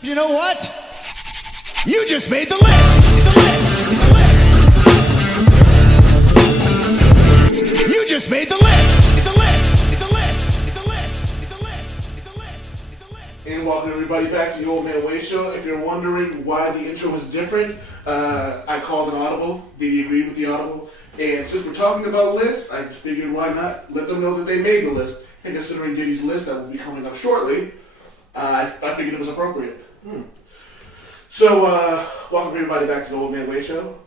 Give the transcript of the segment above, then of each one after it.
You know what? You just made the list. You just made the list. And welcome everybody back to the Old Man Way Show. If you're wondering why the intro is different, I called an audible. Diddy agreed with the audible. And since we're talking about lists, I figured why not let them know that they made the list. And considering Diddy's list that will be coming up shortly, I figured it was appropriate. So, welcome everybody back to the Old Man Wade Show.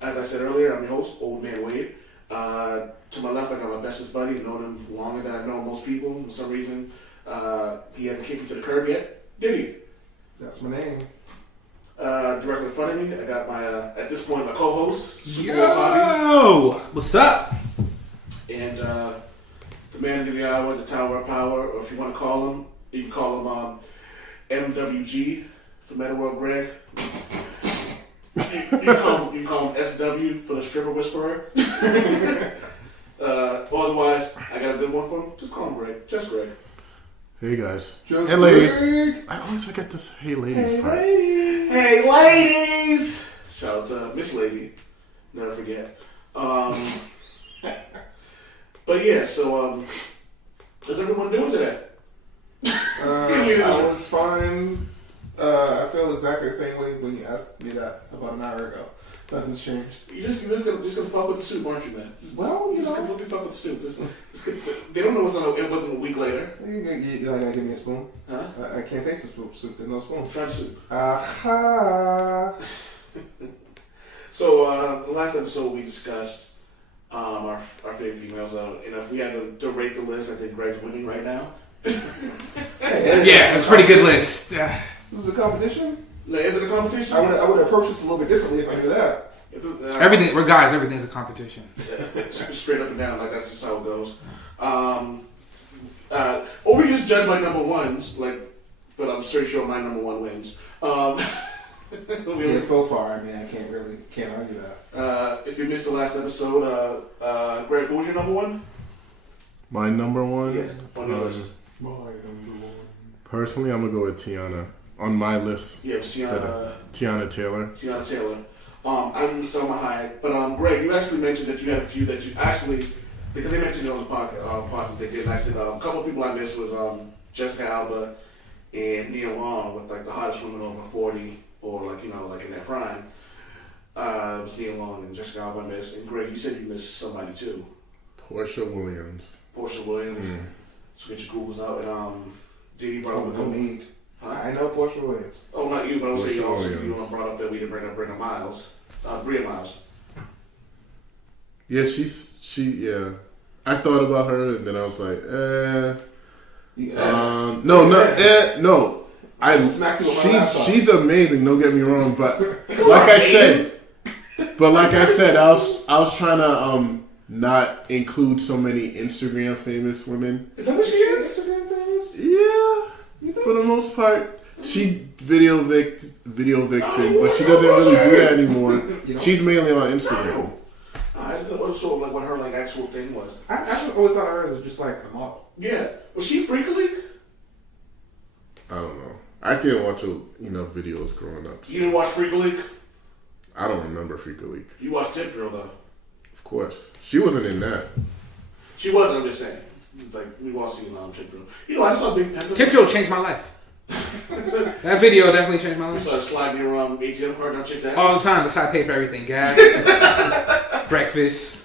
As I said earlier, I'm your host, Old Man Wade. To my left, I got my bestest buddy, known him longer than I know most people. For some reason, he hasn't kicked me to the curb yet. Diddy. That's my name. Directly in front of me, I got my, at this point, my co-host, Supa Woke Yo! What's up? And the man of the hour, the tower of power, or if you want to call him, you can call him MWG for Meta World Greg. You can call him SW for the stripper whisperer. Otherwise, I got a good one for him. Just call him Greg. Just Greg. Hey guys. Just hey ladies. Greg. I always forget this hey ladies Hey part. ladies. Hey ladies! Shout out to Miss Lady. Never forget. But yeah, so how's everyone doing today? I was fine. I feel exactly the same way when you asked me that about an hour ago. Nothing's changed. You're just gonna fuck with the soup, aren't you, man? Well, you Just know. completely fuck with the soup. They don't know it wasn't a week later. You gotta give me a spoon. Huh? I can't taste the soup. There's no spoon. Try the soup. Aha. So the last episode we discussed our favorite females, and if we had to rate the list, I think Greg's winning right now. Yeah, it's a pretty good list. This is a competition? Like, is it a competition? I would approach this a little bit differently if I knew that. Everything's a competition. Straight up and down, like that's just how it goes. Or we just judge by number ones, like, but I'm pretty sure my number one wins. Yeah, so far, I mean, I can't argue that. If you missed the last episode, Greg, who was your number one? My number one? Yeah, on your list. My number one. Personally, I'm gonna go with Tiana. On my list. Yeah, it was Tiana Taylor. Tiana Taylor. I'm Selma Hayek. But Greg, you actually mentioned that you had a few that you actually, because they mentioned it on the podcast they did. And I said a couple of people I missed was Jessica Alba and Nia Long, with like the hottest women over 40 or like in their prime. It was Nia Long and Jessica Alba I missed. And Greg, you said you missed somebody too. Portia Williams. Portia Williams. So get your Googles out. And Diddy brought up No need. Huh? I know Portia Williams. Oh, not you, but I was saying you also Williams. brought up that we didn't bring up Miles. Bria Miles. Yeah, yeah. I thought about her and then I was like, no. Smack you with my laptop. She's amazing, don't get me wrong, but like I said, I was trying to not include so many Instagram famous women. Is that what she is? Instagram famous? Yeah. For the most part, she video vixen, but she doesn't really do that anymore. She's mainly on Instagram. I wasn't sure like what her like actual thing was. I always thought of her as just like a model. Yeah, was she Freak League? I don't know. I didn't watch enough videos growing up. You didn't watch Freak League? I don't remember Freaka League. You watched Tip Drill though. Of course, she wasn't in that. She wasn't. I'm just saying. Like we all seen Tip Drill. I just saw Big Pimp. Tip Drill changed my life. That video definitely changed my We life. started sliding your ATM card down chicks' ass. All the time, that's how I pay for everything. Gas, breakfast.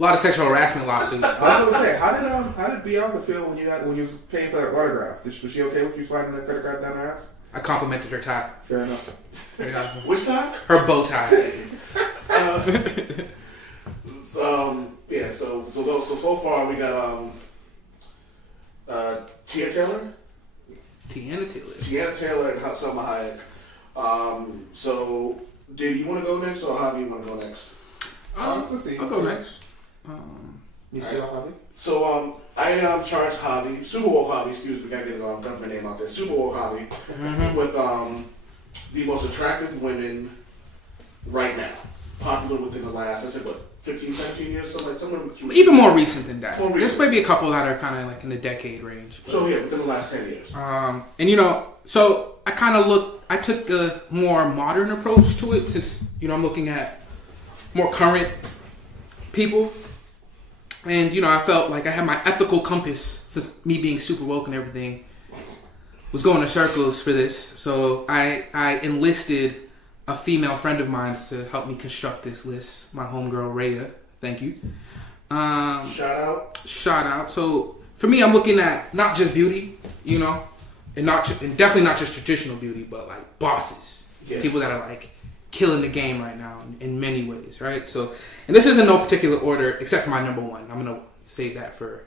A lot of sexual harassment lawsuits. I was gonna say, how did Bianca feel when you was paying for that autograph? Was she okay with you sliding that credit card down her ass? I complimented her tie. Fair enough. Which time? Her bow tie. Yeah. So far we got Tia Taylor. Tiana Taylor and Selma Hayek. So, Dave, you want to go next, or Javi, you want to go next? I'll go next. You see Javi? So, I charged Javi, Supa Woke Javi, excuse me, we gotta get his government name out there. Supa Woke Javi with the most attractive women right now, popular within the last, I said, what, 15, 17 years, somewhere between. Even more recent than that. More There's recent. maybe a couple that are kind of like in the decade range. So yeah, within the last 10 years. And so I took a more modern approach to it since, I'm looking at more current people. And, I felt like I had my ethical compass, since me being super woke and everything, was going in circles for this. So I enlisted a female friend of mine to help me construct this list. My homegirl, Rhea. Thank you. Shout out. So for me, I'm looking at not just beauty, and definitely not just traditional beauty, but like bosses, people that are like killing the game right now in many ways, right? So, and this is in no particular order except for my number one. I'm gonna save that for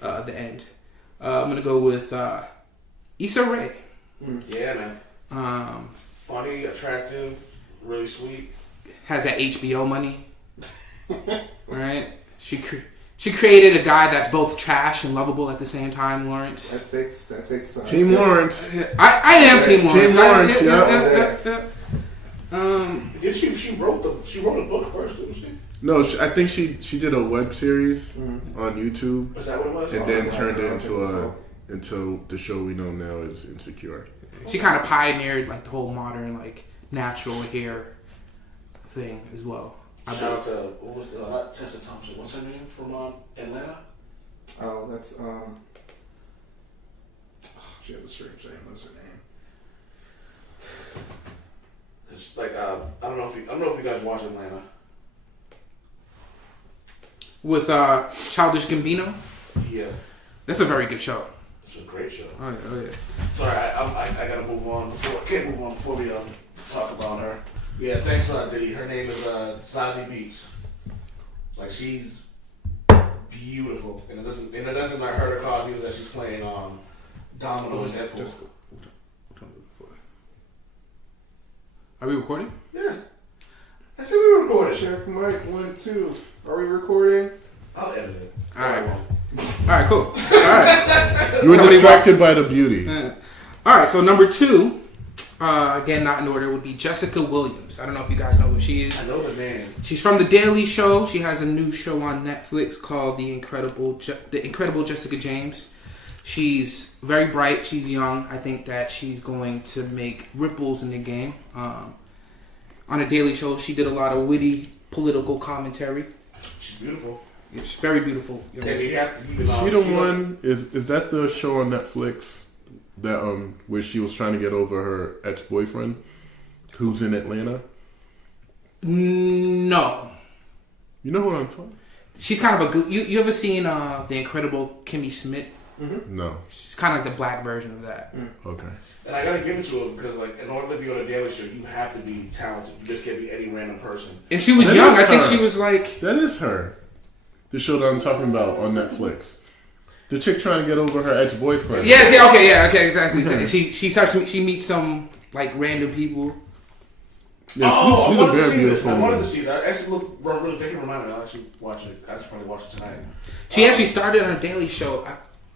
the end. I'm gonna go with Issa Rae. Yeah, man. Funny, attractive, really sweet. Has that HBO money, right? She created a guy that's both trash and lovable at the same time, Lawrence. That takes Team Lawrence. I am Team Lawrence. Team Lawrence, Did she wrote a book first, didn't she? No, I think she did a web series on YouTube. Is that what it was? And then turned it into the show we know now is Insecure. She kind of pioneered like the whole modern like natural hair thing as well. Shout out to not Tessa Thompson. What's her name from Atlanta? Oh, that's she has a strange name. What's her name? It's like I don't know if you guys watch Atlanta. With Childish Gambino. Yeah, that's a very good show. it's a great show. Oh yeah. Sorry, I gotta move on before we talk about her. Yeah, thanks a lot, Diddy. Her name is Zazie Beetz. Like she's beautiful, and it doesn't like hurt her cause either that she's playing Domino in Deadpool. Are we recording? Yeah, I said we were recording. Check mic 1, 2. Are we recording? I'll edit it. All right, cool. All right. You were distracted by the beauty. All right, so number 2, again, not in order, would be Jessica Williams. I don't know if you guys know who she is. I know the name. She's from The Daily Show. She has a new show on Netflix called The Incredible Jessica James. She's very bright. She's young. I think that she's going to make ripples in the game. On A Daily Show, she did a lot of witty political commentary. She's beautiful. It's very beautiful. Yeah, you have to, Is she the one? Is that the show on Netflix that where she was trying to get over her ex-boyfriend who's in Atlanta? No. You know what I'm talking? She's kind of a good. You ever seen The Incredible Kimmy Schmidt? Mm-hmm. No. She's kind of like the black version of that. Okay. And I gotta give it to her because, like, in order to be on a Daily Show, you have to be talented. You just can't be any random person. And she was That young. is I think her. she was like. That is her. The show that I'm talking about on Netflix. The chick trying to get over her ex-boyfriend. Yes. Yeah. Okay. Exactly. She meets some like random people. Yeah, she's a very beautiful I wanted woman. to see that. Actually, look really thinking remind me. I'll actually watch it. I should probably watch it tonight. She actually started on a Daily Show.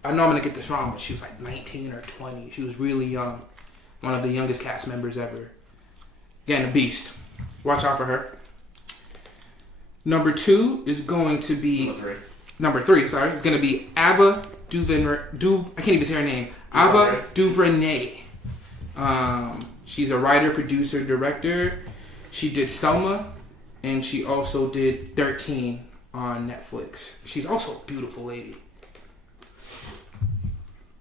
I know I'm gonna get this wrong, but she was like 19 or 20. She was really young. One of the youngest cast members ever. Again, a beast. Watch out for her. Number 2 is going to be Number 3. Sorry, it's going to be Ava I can't even say her name. Ava DuVernay. She's a writer, producer, director. She did Selma, and she also did 13 on Netflix. She's also a beautiful lady.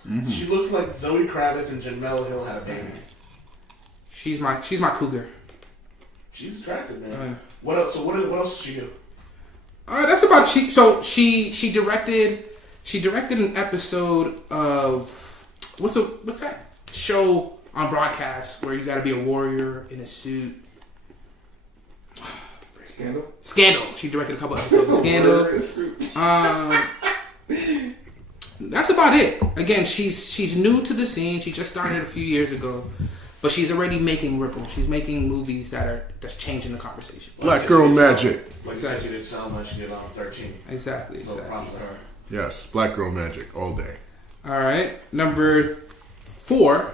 Mm-hmm. She looks like Zoe Kravitz and Jamel Hill had a baby. She's my cougar. She's attractive, man. What else? So what else does she do? That's about she directed an episode of what's that show on broadcast where you got to be a warrior in a suit. Scandal. She directed a couple episodes of Scandal. That's about it. Again, she's new to the scene. She just started a few years ago, but she's already making ripples. She's making movies that's changing the conversation. Black Girl Magic. Like exactly. She did Selma. She did 13. Exactly. So props to her. Yes, Black Girl Magic all day. All right, number 4.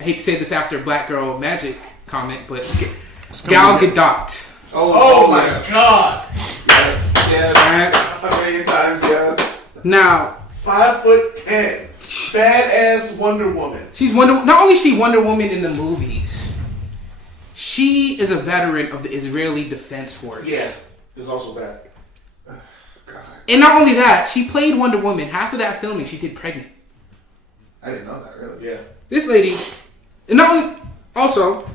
I hate to say this after Black Girl Magic comment, but Gal Gadot. Oh my God! Yes. A million times, yes. Now, 5'10", badass Wonder Woman. she's not only is she Wonder Woman in the movies, she is a veteran of the Israeli Defense Force. Yeah, there's also that. And not only that, she played Wonder Woman. Half of that filming she did pregnant. I didn't know that, really. Yeah. This lady, and not only, also,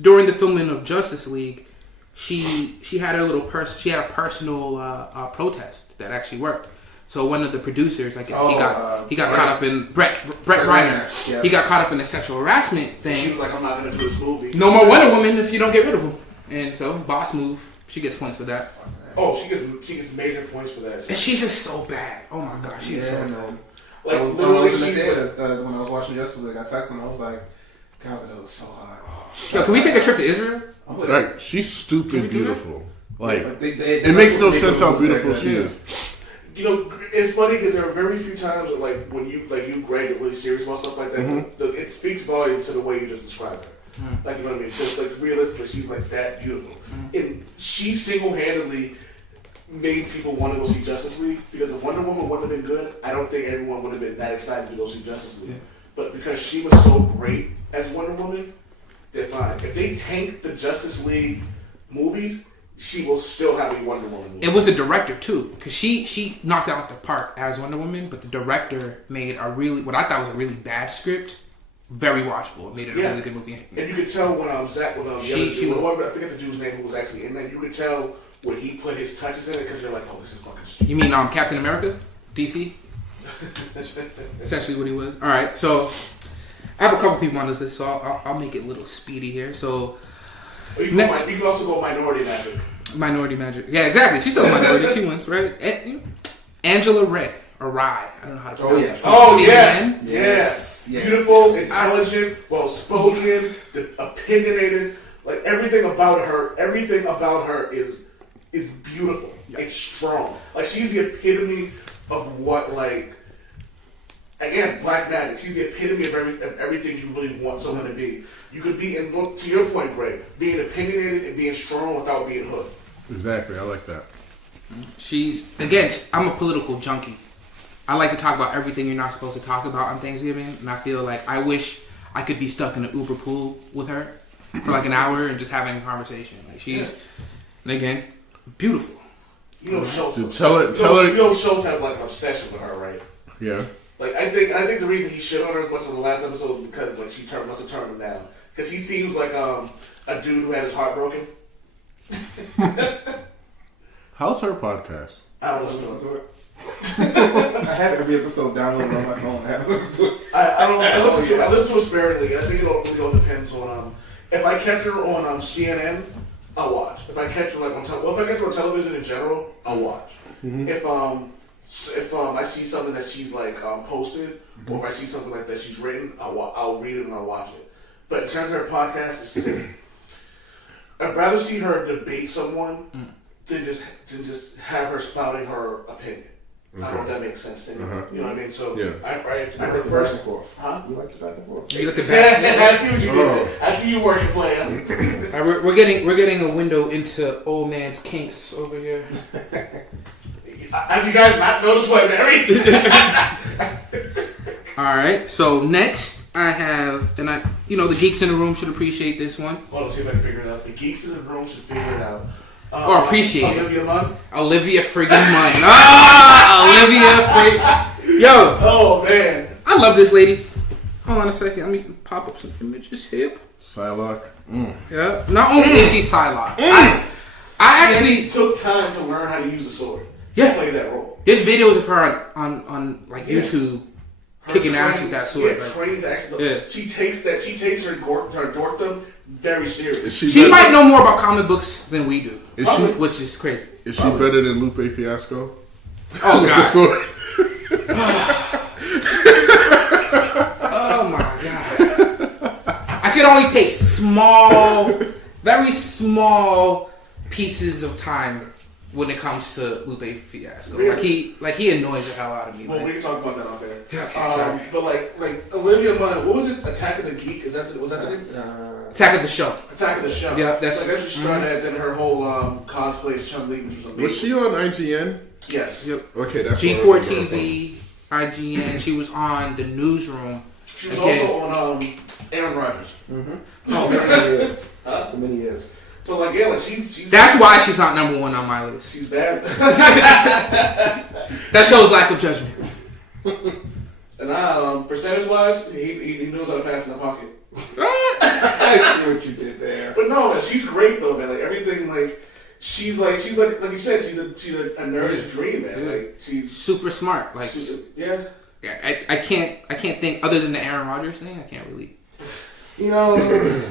during the filming of Justice League, she had a personal protest that actually worked. So one of the producers, I guess, he got caught up in Brett Reiner. Yeah. He got caught up in a sexual harassment thing. She was like, I'm not going to do this movie. No more Wonder Woman if you don't get rid of him. And so, boss move. She gets points for that. Oh, she gets major points for that. And she's just so bad. Oh my gosh, she's so bad. Like, literally, when I was watching Justice League, I texted him. I was like, God, that was so hot. Yo, can we take a trip to Israel? Like, she's stupid beautiful. Like, it makes no sense how beautiful she is. You know, it's funny because there are very few times that, like, when you, Greg, get really serious about stuff like that. Mm-hmm. It speaks volume to the way you just described her. Mm-hmm. Like, you know what I mean? Just, like, realistically, she's, like, that beautiful. Mm-hmm. And she single-handedly made people want to go see Justice League, because if Wonder Woman wouldn't have been good, I don't think everyone would have been that excited to go see Justice League. Yeah. But because she was so great as Wonder Woman, they're fine. If they tank the Justice League movies, she will still have a Wonder Woman movie. It was the director too, because she knocked out the park as Wonder Woman, but the director made what I thought was a really bad script very watchable. It made it a really good movie. And you could tell when I forget the dude's name who was actually in that, you could tell when he put his touches in it, because you're like, oh, this is fucking stupid. You mean Captain America? DC? Essentially what he was. Alright, so I have a couple people on this list, so I'll make it a little speedy here. So you can also go Minority Magic. Minority Magic. Yeah, exactly. She's still a minority. She wins, right? Angela Rye. Or Rye. I don't know how to pronounce it. Oh, yes. Beautiful, intelligent, well-spoken, opinionated. Like, everything about her is beautiful. Yeah. It's strong. Like, she's the epitome of what, like, again, black magic. She's the epitome of everything you really want someone to be. You could be, and to your point, Greg, being opinionated and being strong without being hood. Exactly, I like that. I'm a political junkie. I like to talk about everything you're not supposed to talk about on Thanksgiving, and I feel like I wish I could be stuck in an Uber pool with her for like an hour and just having a conversation. Like, she's, and again, beautiful. You know, Schultz. You know, Schultz has like an obsession with her, right? Yeah. Like, I think the reason he shit on her as much on the last episode was because, like, she must have turned him down, because he seems like a dude who had his heart broken. How's her podcast? I don't listen to it. I have every episode downloaded on my phone. I haven't listened to it. I listen to it sparingly. I think it really all depends on if I catch her on CNN, I'll watch. If I catch her like if I catch her on television in general, I'll watch. Mm-hmm. If I see something that she's like posted, or if I see something like that she's written, I'll read it and I'll watch it. But in terms of her podcast, it's just I'd rather see her debate someone than just have her spouting her opinion. Okay. I don't know if that makes sense to you. Uh-huh. You know what I mean? So yeah. I heard first and forth. Huh? You like the back and forth? You look at back. I see what you did. I see you working, player. We're getting a window into old man's kinks over here. Have you guys not noticed what I married? All right. So next I have, and the geeks in the room should appreciate this one. Well, let's see if I can figure it out. The geeks in the room should figure it out. Or appreciate Olivia Munn? Olivia friggin' Munn. Olivia friggin'. Yo. Oh, man. I love this lady. Hold on a second. Let me pop up some images here. Psylocke. Yeah. Not only is she Psylocke, I actually took time to learn how to use a sword. Yeah. Play that role. There's videos of her on YouTube kicking ass with that sword. Yeah, trains actually. Yeah. She takes her dorkdom very serious. She might know more about comic books than we do, which is crazy. Is she better than Lupe Fiasco? Oh God! Oh my God! I can only take very small pieces of time when it comes to Lupe Fiasco. Really? Like he annoys the hell out of me. Well, we can talk about that off air. Yeah, okay, sorry. But like Olivia Munn, what was it? Attack of the Geek? Was that the name? Attack of the Show. Attack of the Show. Yeah, that's like she started. Then her whole cosplay as Chun-Li, which was amazing. Was she on IGN? Yes. Yep. Okay, that's G4 TV, IGN. She was on the Newsroom. She was also on Aaron Rodgers. Mm-hmm. Oh, for many years. For many years. So like yeah, like she's that's why she's not number one on my list. She's bad. That shows lack of judgment. And percentage wise, he knows how to pass in the pocket. I see what you did there. But no, man, she's great though, man. Like everything, like she's like you said, she's a nerd's dream, man. Like she's super smart. Like yeah. I can't think other than the Aaron Rodgers thing. I can't really. You know.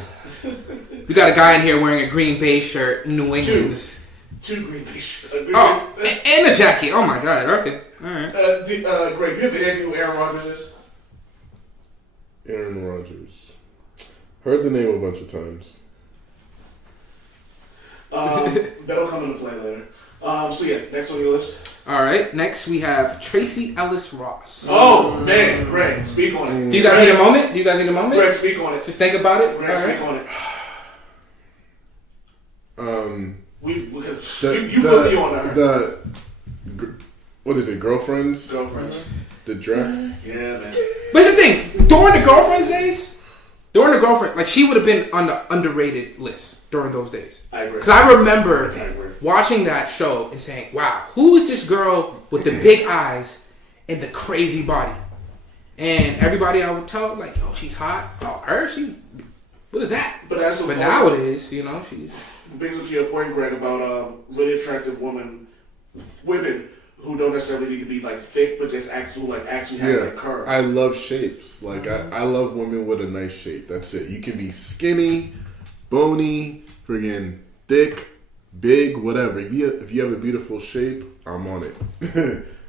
We got a guy in here wearing a Green Bay shirt, New England's. Two Green Bay shirts. Oh, and a jacket. Oh my God. Okay. All right. Greg, do you have any idea who Aaron Rodgers is? Aaron Rodgers. Heard the name a bunch of times. That'll come into play later. So yeah, next on your list. All right. Next we have Tracy Ellis Ross. Oh man, Greg, speak on it. Do you guys need a moment? Greg, speak on it. Just think about it. Greg, speak on it. You put me on that. What is it? Girlfriends. The dress. Yeah, man. But here's the thing. During the girlfriend's days, like she would have been on the underrated list during those days. I agree. Because I remember watching that show and saying, "Wow, who is this girl with the big eyes and the crazy body?" And everybody I would tell, like, "Oh, she's hot. Oh, her, she's what is that?" But nowadays, she's brings up to your point, Greg, about really attractive women who don't necessarily need to be like thick, but just actually have like curves. I love shapes. Like I love women with a nice shape. That's it. You can be skinny, bony, friggin' thick, big, whatever. If you have a beautiful shape, I'm on it.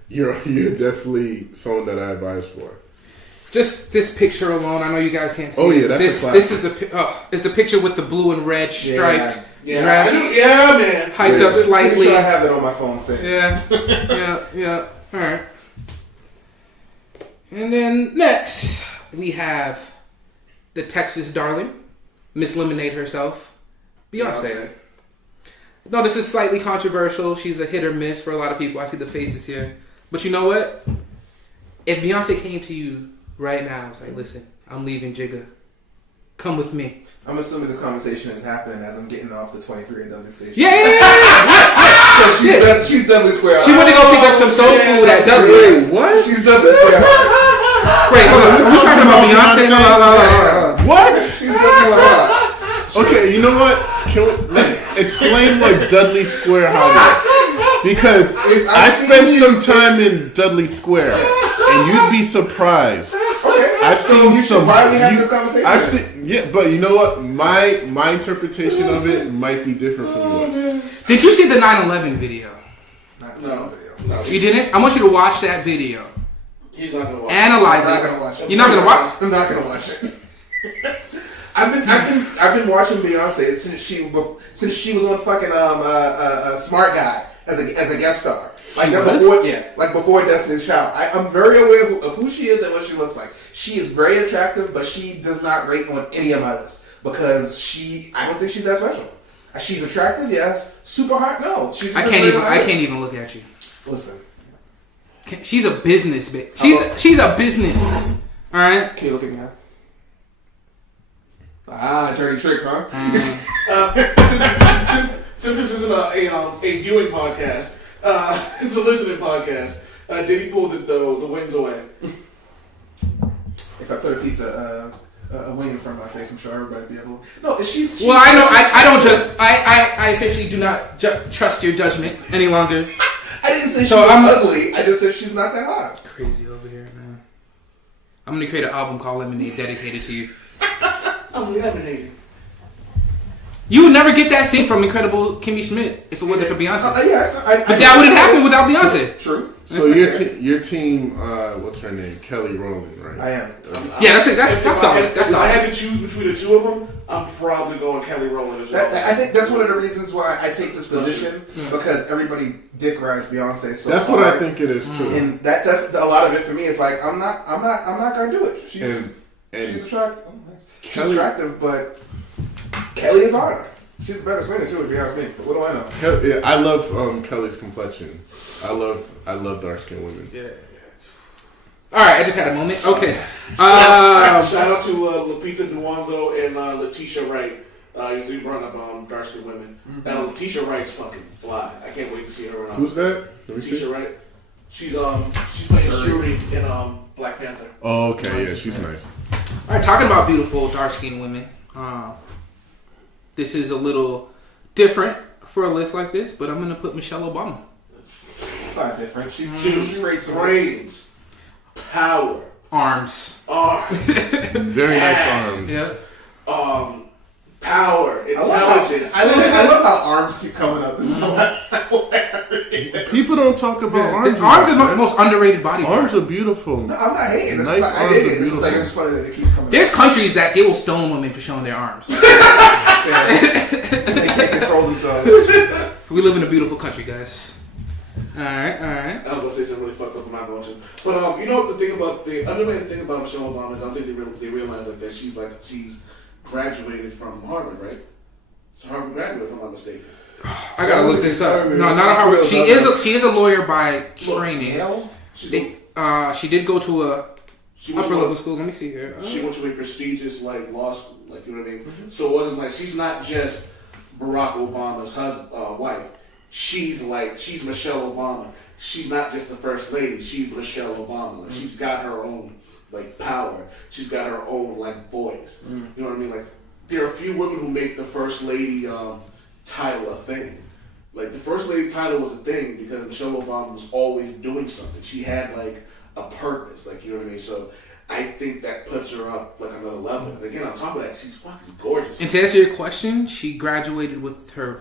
You're definitely someone that I advise for. Just this picture alone, I know you guys can't see. Oh yeah, it. that's this is it's a picture with the blue and red striped dress. Yeah, man. Hyped up slightly. Sure I have it on my phone. Yeah. All right. And then next we have the Texas darling, Miss Lemonade herself, Beyonce. No, this is slightly controversial. She's a hit or miss for a lot of people. I see the faces here, but you know what? If Beyonce came to you right now, it's like, listen, I'm leaving Jigga. Come with me. I'm assuming this conversation is happening as I'm getting off the 23 at Dudley Station. Yeah. So she's Dudley Square. She went to go pick up some soul food at Dudley. Wait, what? She's Dudley Square. Wait, hold on. You talking about Beyonce? No. What? She's Dudley Square. Okay, you know what? Let's explain what Dudley Square Hollywood. Because I spent some time in Dudley Square, and you'd be surprised. Okay, I've seen some. Why we have this conversation? But you know what? My interpretation of it might be different from yours. Did you see the 9/11 video? No. You didn't? I want you to watch that video. He's not gonna watch Analyze I'm it. not gonna watch it. You're not gonna watch? I'm not gonna watch it. I've been watching Beyonce since she was on fucking Smart Guy as a guest star. Before Destiny's Child. I'm very aware of who she is and what she looks like. She is very attractive, but she does not rate on any of my lists because I don't think she's that special. She's attractive, yes. Super hot, no. I can't even look at you. Listen. She's a business bitch. She's a business. All right. Can you look at me now? Dirty tricks, huh? Since this isn't a viewing podcast, it's a listening podcast. Diddy pulled the wings away. If I put a piece of a wing in front of my face, I'm sure everybody would be able to. No, she's well, I know. I don't judge. I officially do not trust your judgment any longer. I didn't say she was ugly. I just said she's not that hot. Crazy over here, man. I'm gonna create an album called Lemonade dedicated to you. I'm lemonade. You would never get that scene from Incredible Kimmy Schmidt if it wasn't for Beyonce. Yes, But that wouldn't happen without Beyonce. True. So your team, what's her name? Kelly Rowland, right? I am. Yeah, that's solid. That's If I solid. had to choose between the two of them, I'm probably going Kelly Rowland as well. I think that's one of the reasons why I take this position because everybody dick rides Beyonce so That's hard. what I think it is too. And that's a lot of it for me. It's like I'm not gonna do it. She's attractive. She's attractive, but Kelly is harder. She's a better singer too, if you ask me. But what do I know? I love Kelly's complexion. I love dark skinned women. Yeah. All right, I just had a moment. Okay. Shout out to Lupita Nyong'o and Letitia Wright. You brought up dark skinned women. Letitia Wright's fucking fly. I can't wait to see her. Who's that? Let me Letitia see. Wright. She's playing Shuri in Black Panther. Oh, okay, yeah, she's nice. All right, talking about beautiful dark-skinned women. This is a little different for a list like this, but I'm gonna put Michelle Obama. It's not different. She rates brains, power, Arms. Very nice arms. Yeah. Power, intelligence. I love how arms keep coming up. This is hilarious. People don't talk about arms. Arms are the most underrated body part. Arms are beautiful. No, I'm not hating. It's Nice just, I arms dig are it. It's just like beautiful. it's funny that it keeps coming There's up. countries that they will stone women for showing their arms. They can't control themselves. We live in a beautiful country, guys. All right. I was gonna say something really fucked up. I'm not going to. But you know what the underrated thing about Michelle Obama is I don't think they realize that she's graduated from Harvard, right? So Harvard graduate, if I'm not mistaken. I gotta look this up. No, not a Harvard. She is a lawyer by training. She did go to a upper level school. Let me see here. She went to a prestigious law school, you know what I mean. Mm-hmm. So it wasn't like she's not just Barack Obama's wife. She's Michelle Obama. She's not just the first lady. She's Michelle Obama. Like, she's got her own power. She's got her own voice. You know what I mean? Like there are a few women who make the first lady title a thing. Like the first lady title was a thing because Michelle Obama was always doing something. She had a purpose. You know what I mean? So I think that puts her up another level. And again, on top of that, she's fucking gorgeous. And to answer your question, she graduated with her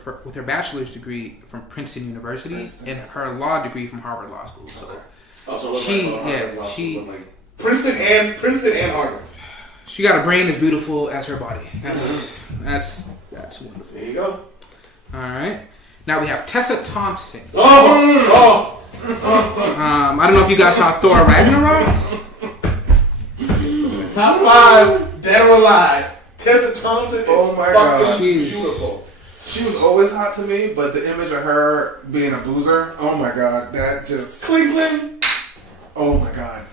bachelor's degree from Princeton University and her law degree from Harvard Law School. So she Princeton and Harvard. She got a brain as beautiful as her body. That's wonderful. There you go. All right. Now we have Tessa Thompson. I I don't know if you guys saw Thor Ragnarok. Top 5, dead or alive. Tessa Thompson. Oh my god, she's beautiful. She was always hot to me, but the image of her being a boozer, oh my god, that just Cleveland. Oh my god.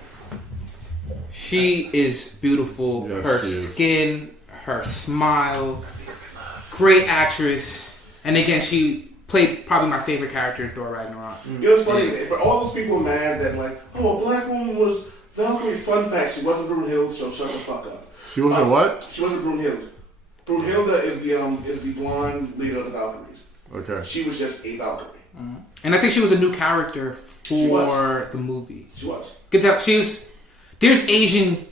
She is beautiful. Yes, Her she is. skin, her smile, great actress. And again, she played probably my favorite character in Thor Ragnarok. You know what's funny? For all those people mad that a black woman was Valkyrie. Fun fact: she wasn't Brunhilde, so shut the fuck up. She wasn't what? She wasn't Brunhilde. Brunhilde is the blonde leader of the Valkyries. Okay. She was just a Valkyrie. And I think she was a new character for the movie. She was. Get that? There's Asian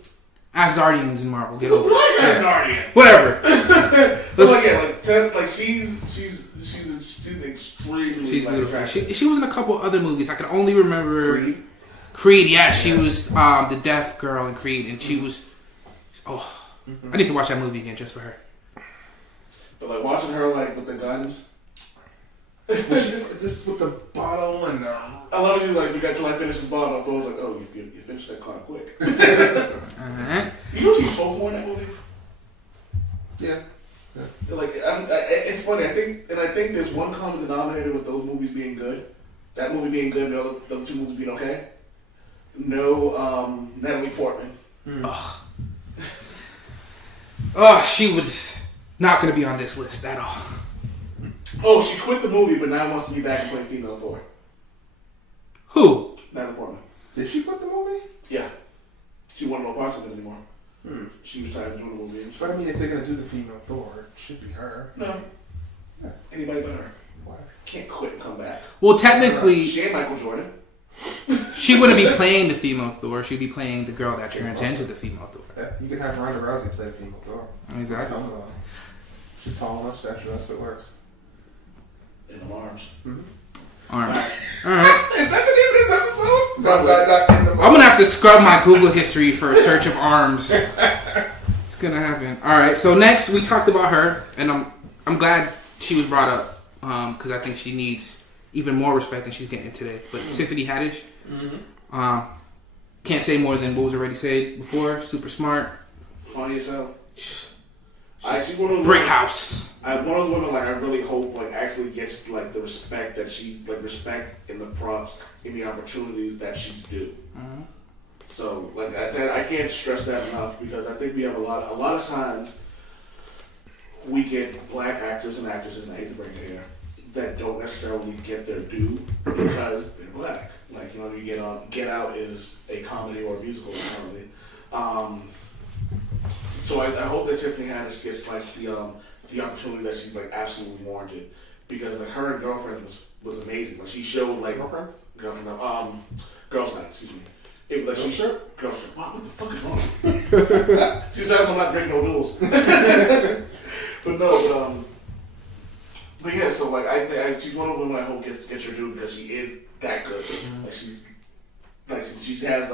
Asgardians in Marvel. Get She's a over black it. Asgardian. Whatever. But she's extremely She's beautiful. attractive. She was in a couple other movies. I can only remember Creed. Yeah, she was the deaf girl in Creed, and she was. Oh, I need to watch that movie again just for her. But watching her with the guns. Just with the bottle and I love you. You got to finish this bottle. I thought it was you finished that kind of quick. Alright. You know she spoke more in that movie. yeah. It's funny. I think there's one common denominator with those movies being good. That movie being good, and the other two movies being okay. No, Natalie Portman. She was not going to be on this list at all. Oh, she quit the movie, but now wants to be back and play female Thor. Who? Natalie Portman. Did she quit the movie? Yeah. She wanted no parts of it anymore. She was tired of doing the movie. But I mean, if they're gonna do the female Thor, it should be her. No. Anybody but her. Why? Can't quit and come back. Well, technically, She ain't Michael Jordan. she wouldn't be playing the female Thor. She'd be playing the girl that turns into the female Thor. Yeah, you can have Ronda Rousey play the female Thor. Exactly. She's tall enough, statuesque, it works. In the arms. All right. Is that the name of this episode? I'm gonna have to scrub my Google history for a search of arms. It's gonna happen. All right. So next, we talked about her, and I'm glad she was brought up because I think she needs even more respect than she's getting today. But Tiffany Haddish, can't say more than what was already said before. Super smart, Funny as hell. She's one of those brick house. One of those women I really hope actually gets the respect that she respect in the props in the opportunities that she's due. So I can't stress that enough because I think we have a lot of times we get black actors and actresses, and I hate to bring it here, that don't necessarily get their due because they're black. You get on Get Out is a comedy or a musical apparently. So I hope that Tiffany Haddish gets the opportunity that she's absolutely warranted because her and Girlfriend was amazing. She showed Girls Night, excuse me. Girls Trip. Wow, what the fuck is wrong? She's talking about not drinking no duels. But yeah. So she's one of the women I hope gets her due because she is that good. She has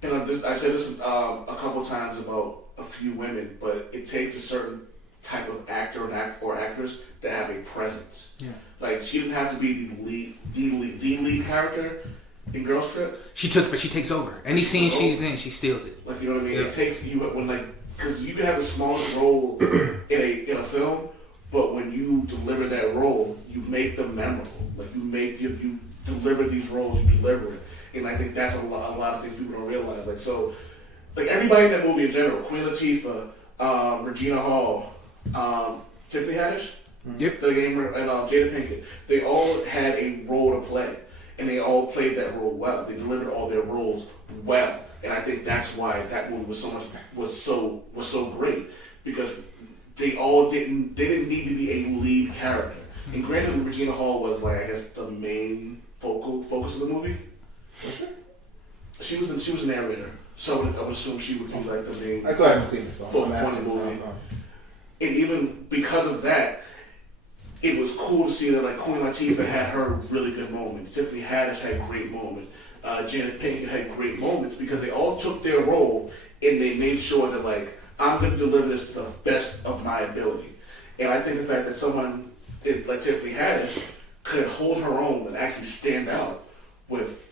and I've said this a couple times about a few women, but it takes a certain type of actor or actress to have a presence. Yeah. She didn't have to be the lead character in Girls Trip. She takes over. Any scene she's in, she steals it. You know what I mean? Yeah. It takes you because you can have the smallest role in a film, but when you deliver that role, you make them memorable. You deliver these roles, you deliver it. And I think that's a lot of things people don't realize. Everybody in that movie in general, Queen Latifah, Regina Hall, Tiffany Haddish, and Jada Pinkett, they all had a role to play, and they all played that role well. They delivered all their roles well, and I think that's why that movie was so great because they didn't need to be a lead character. And granted, Regina Hall was the main focus of the movie. She was a narrator, so I would assume she would be the main. I still haven't seen this one. Point of the movie. And even because of that, it was cool to see that Queen Latifah had her really good moments. Tiffany Haddish had great moments. Jada Pinkett had great moments because they all took their role and they made sure that I'm going to deliver this to the best of my ability. And I think the fact that someone like Tiffany Haddish could hold her own and actually stand out with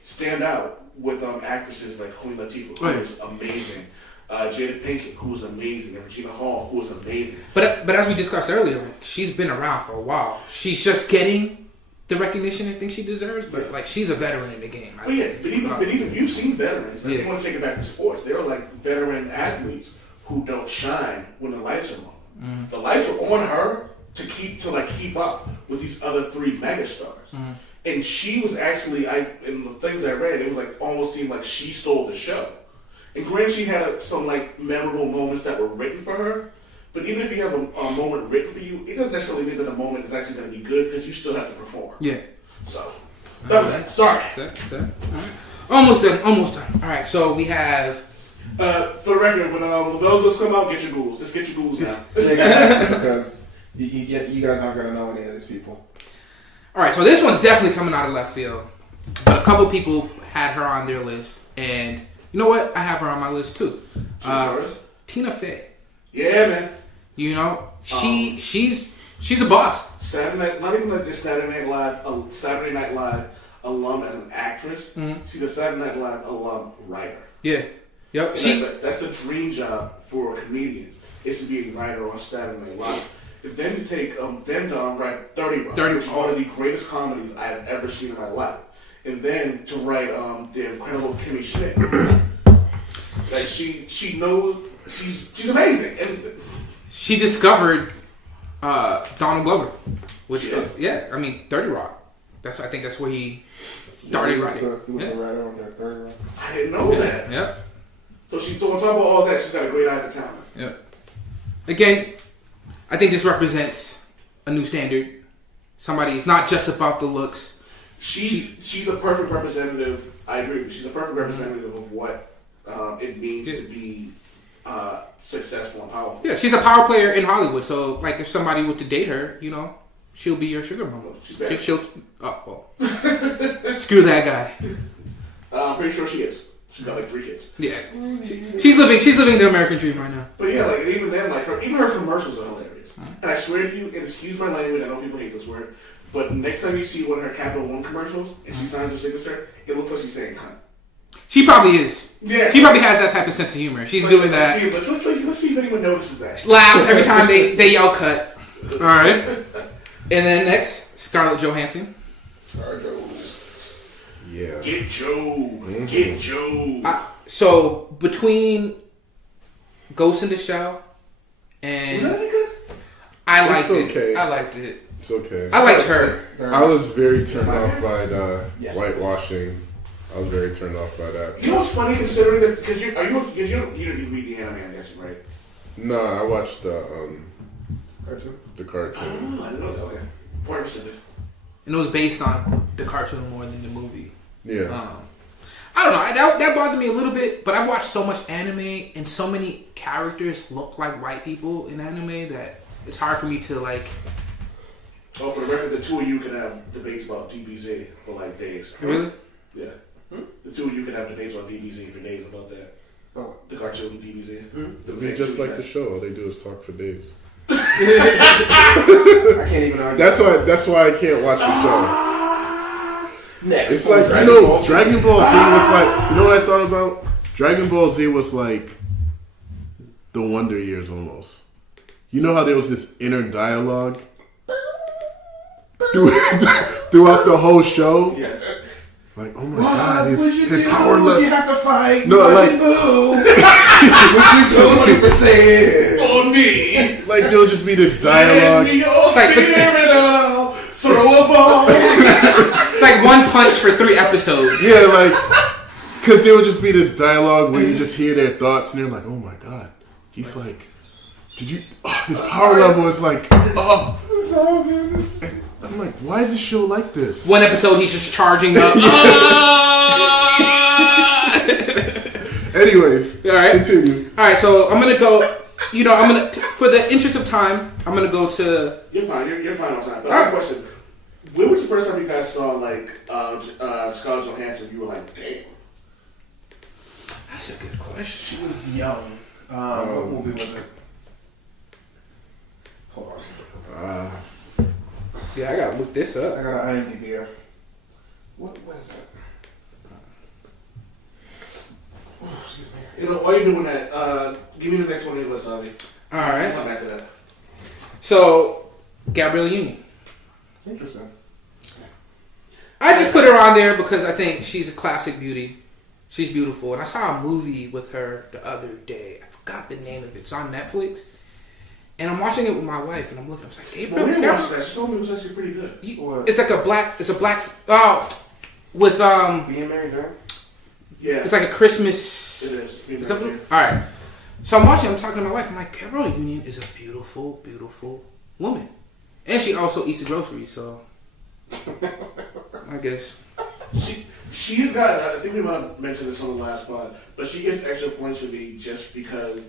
actresses like Queen Latifah, who was amazing, Jada Pinkett, who was amazing, and Regina Hall, who was amazing. But as we discussed earlier, she's been around for a while. She's just getting the recognition I think she deserves, but she's a veteran in the game. But even you've seen veterans. If you want to take it back to sports, there are veteran athletes who don't shine when the lights are on. The lights are on her to keep up with these other three megastars. And she was actually, in the things I read, it was almost seemed like she stole the show. And granted, she had some memorable moments that were written for her. But even if you have a moment written for you, it doesn't necessarily mean that the moment is actually going to be good because you still have to perform. Yeah. So that was it. Sorry. Almost done. All right. So we have. For the record, when Lavelle's come out, get your ghouls. Just get your ghouls now. Because you guys aren't going to know any of these people. All right, so this one's definitely coming out of left field. But a couple people had her on their list. And you know what? I have her on my list too. Tina Fey. Yeah, man. She's a boss. Not even just Saturday Night Live alum as an actress. She's a Saturday Night Live alum writer. Yeah. Yep. That's the dream job for a comedian, is to be a writer on Saturday Night Live. Then to take them to write 30 Rock, which is one of the greatest comedies I have ever seen in my life, and then to write the incredible Kimmy Schmidt. She knows she's amazing, and she discovered Donald Glover, which 30 Rock. I think that's where he started writing. He was a writer on that 30 Rock. I didn't know that. Yeah. So on top of all that, she's got a great eye for talent. Yeah. Again, I think this represents a new standard. Somebody, it's not just about the looks. She's a perfect representative. I agree with you. She's a perfect representative of what it means to be successful and powerful. Yeah, she's a power player in Hollywood. So, like, if somebody were to date her, you know, she'll be your sugar mama. She's bad. She'll screw that guy. I'm pretty sure she is. She's got like 3 kids. Yeah, she's living the American dream right now. But yeah, like, and even then, like, even her commercials are hilarious. And I swear to you, and excuse my language, I know people hate this word, but next time you see one of her Capital One commercials and she signs her signature, it looks like she's saying cunt. She probably is. Yeah. She probably has that type of sense of humor. She's doing that. Let's see if anyone notices that. She laughs every time they yell cut. All right. And then next, Scarlett Johansson. Yeah. Get Joe. Get Joe. So between Ghost in the Shell and Was that any good? I liked It's okay. it. I liked it. It's okay. I liked her. I was very turned off by the whitewashing. I was very turned off by that. You know what's funny considering that because you didn't even read the anime, I'm guessing, right? No, I watched the Cartoon? cartoon. Oh, I didn't know that. Okay, 40%. And it was based on the cartoon more than the movie. Yeah. I don't know. That bothered me a little bit, but I watched so much anime and so many characters look like white people in anime that it's hard for me to like. Oh, for the record, the two of you could have debates about DBZ for like days. Really? Yeah. The two of you could have debates on DBZ for days about that. Oh. The cartoon DBZ. They just like the show. All they do is talk for days. I can't even argue. That's why I can't watch the show. Next. It's like, Dragon Ball Z was like, you know what I thought about? Dragon Ball Z was like the Wonder Years almost. You know how there was this inner dialogue throughout the whole show? Yeah. Like, oh my god, his power You level. have to fight. No, like, Would you go Super Saiyan? On me. like there'll just be this dialogue. Hand me your spirit and I'll throw a ball. Like one punch for 3 episodes. Yeah, like, because there would just be this dialogue where you just hear their thoughts and they're like, oh my god. He's like, did you, his power level is like, oh. And I'm like, why is this show like this? One episode he's just charging up. Anyways, All right. continue. All right, so I'm gonna go. You know, for the interest of time, I'm gonna go to. You're fine. You're fine on time. But I have a question. When was the first time you guys saw like Scarlett Johansson? You were like, damn. That's a good question. She was young. What movie was it? Hold on. Yeah, I gotta look this I up. got an IMDb here. What was it? Oh, excuse me. You know, while you're doing that, give me the next one of us, Javi. All right. Come back to that. So, Gabrielle Union. Interesting. I just put her on there because I think she's a classic beauty. She's beautiful. And I saw a movie with her the other day. I forgot the name of it. It's on Netflix. And I'm watching it with my wife, and I'm looking. I was like, Gabriel. We didn't watch that. She told me it was actually pretty good. It's like a black. It's a black. Oh, with Being Married, right? Yeah. It's like a Christmas. It is. Is that, all right. So I'm watching. I'm talking to my wife. I'm like, Gabrielle Union is a beautiful, beautiful woman, and she also eats the groceries. So I guess She's got. I think we might have mentioned this on the last pod, but she gets extra points for me just because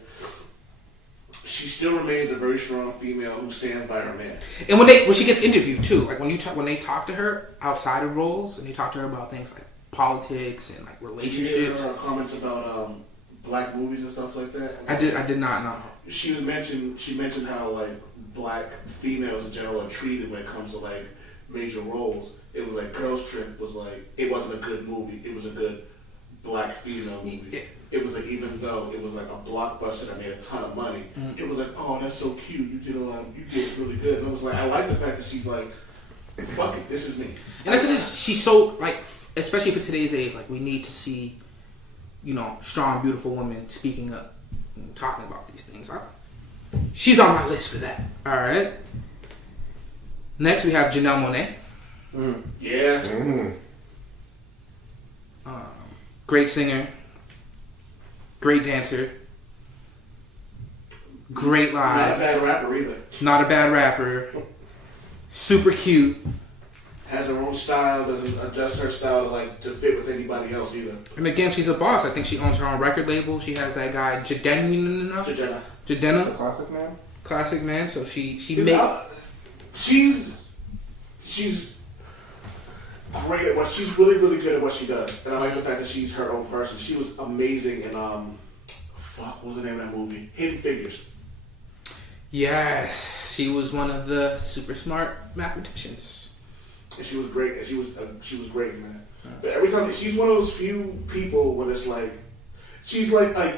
she still remains a very strong female who stands by her man. And when she gets interviewed too, like when they talk to her outside of roles, and they talk to her about things like politics and like relationships. Did you hear her comments about black movies and stuff like that? I did not know. She mentioned how like black females in general are treated when it comes to like major roles. It was like Girls Trip was like, it wasn't a good movie. It was a good black female movie. It was like, even though it was like a blockbuster that made a ton of money, it was like, oh, that's so cute. You did really good. And I was like, I like the fact that she's like, fuck it, this is me. And I said this, she's so like, especially for today's age, like we need to see, you know, strong, beautiful women speaking up and talking about these things. She's on my list for that. All right. Next, we have Janelle Monáe. Yeah. Great singer. Great dancer. Great live. Not a bad rapper either. Not a bad rapper. Super cute. has her own style, doesn't adjust her style to fit with anybody else either. And again, she's a boss. I think she owns her own record label. She has that guy Jadena. The classic man. Classic man. So she she's great at what she's really good at what she does, and I like the fact that she's her own person. She was amazing in what was the name of that movie? Hidden Figures. Yes, she was one of the super smart mathematicians. And she was great. And she was great in that. But every time she's one of those few people when it's like she's like Queen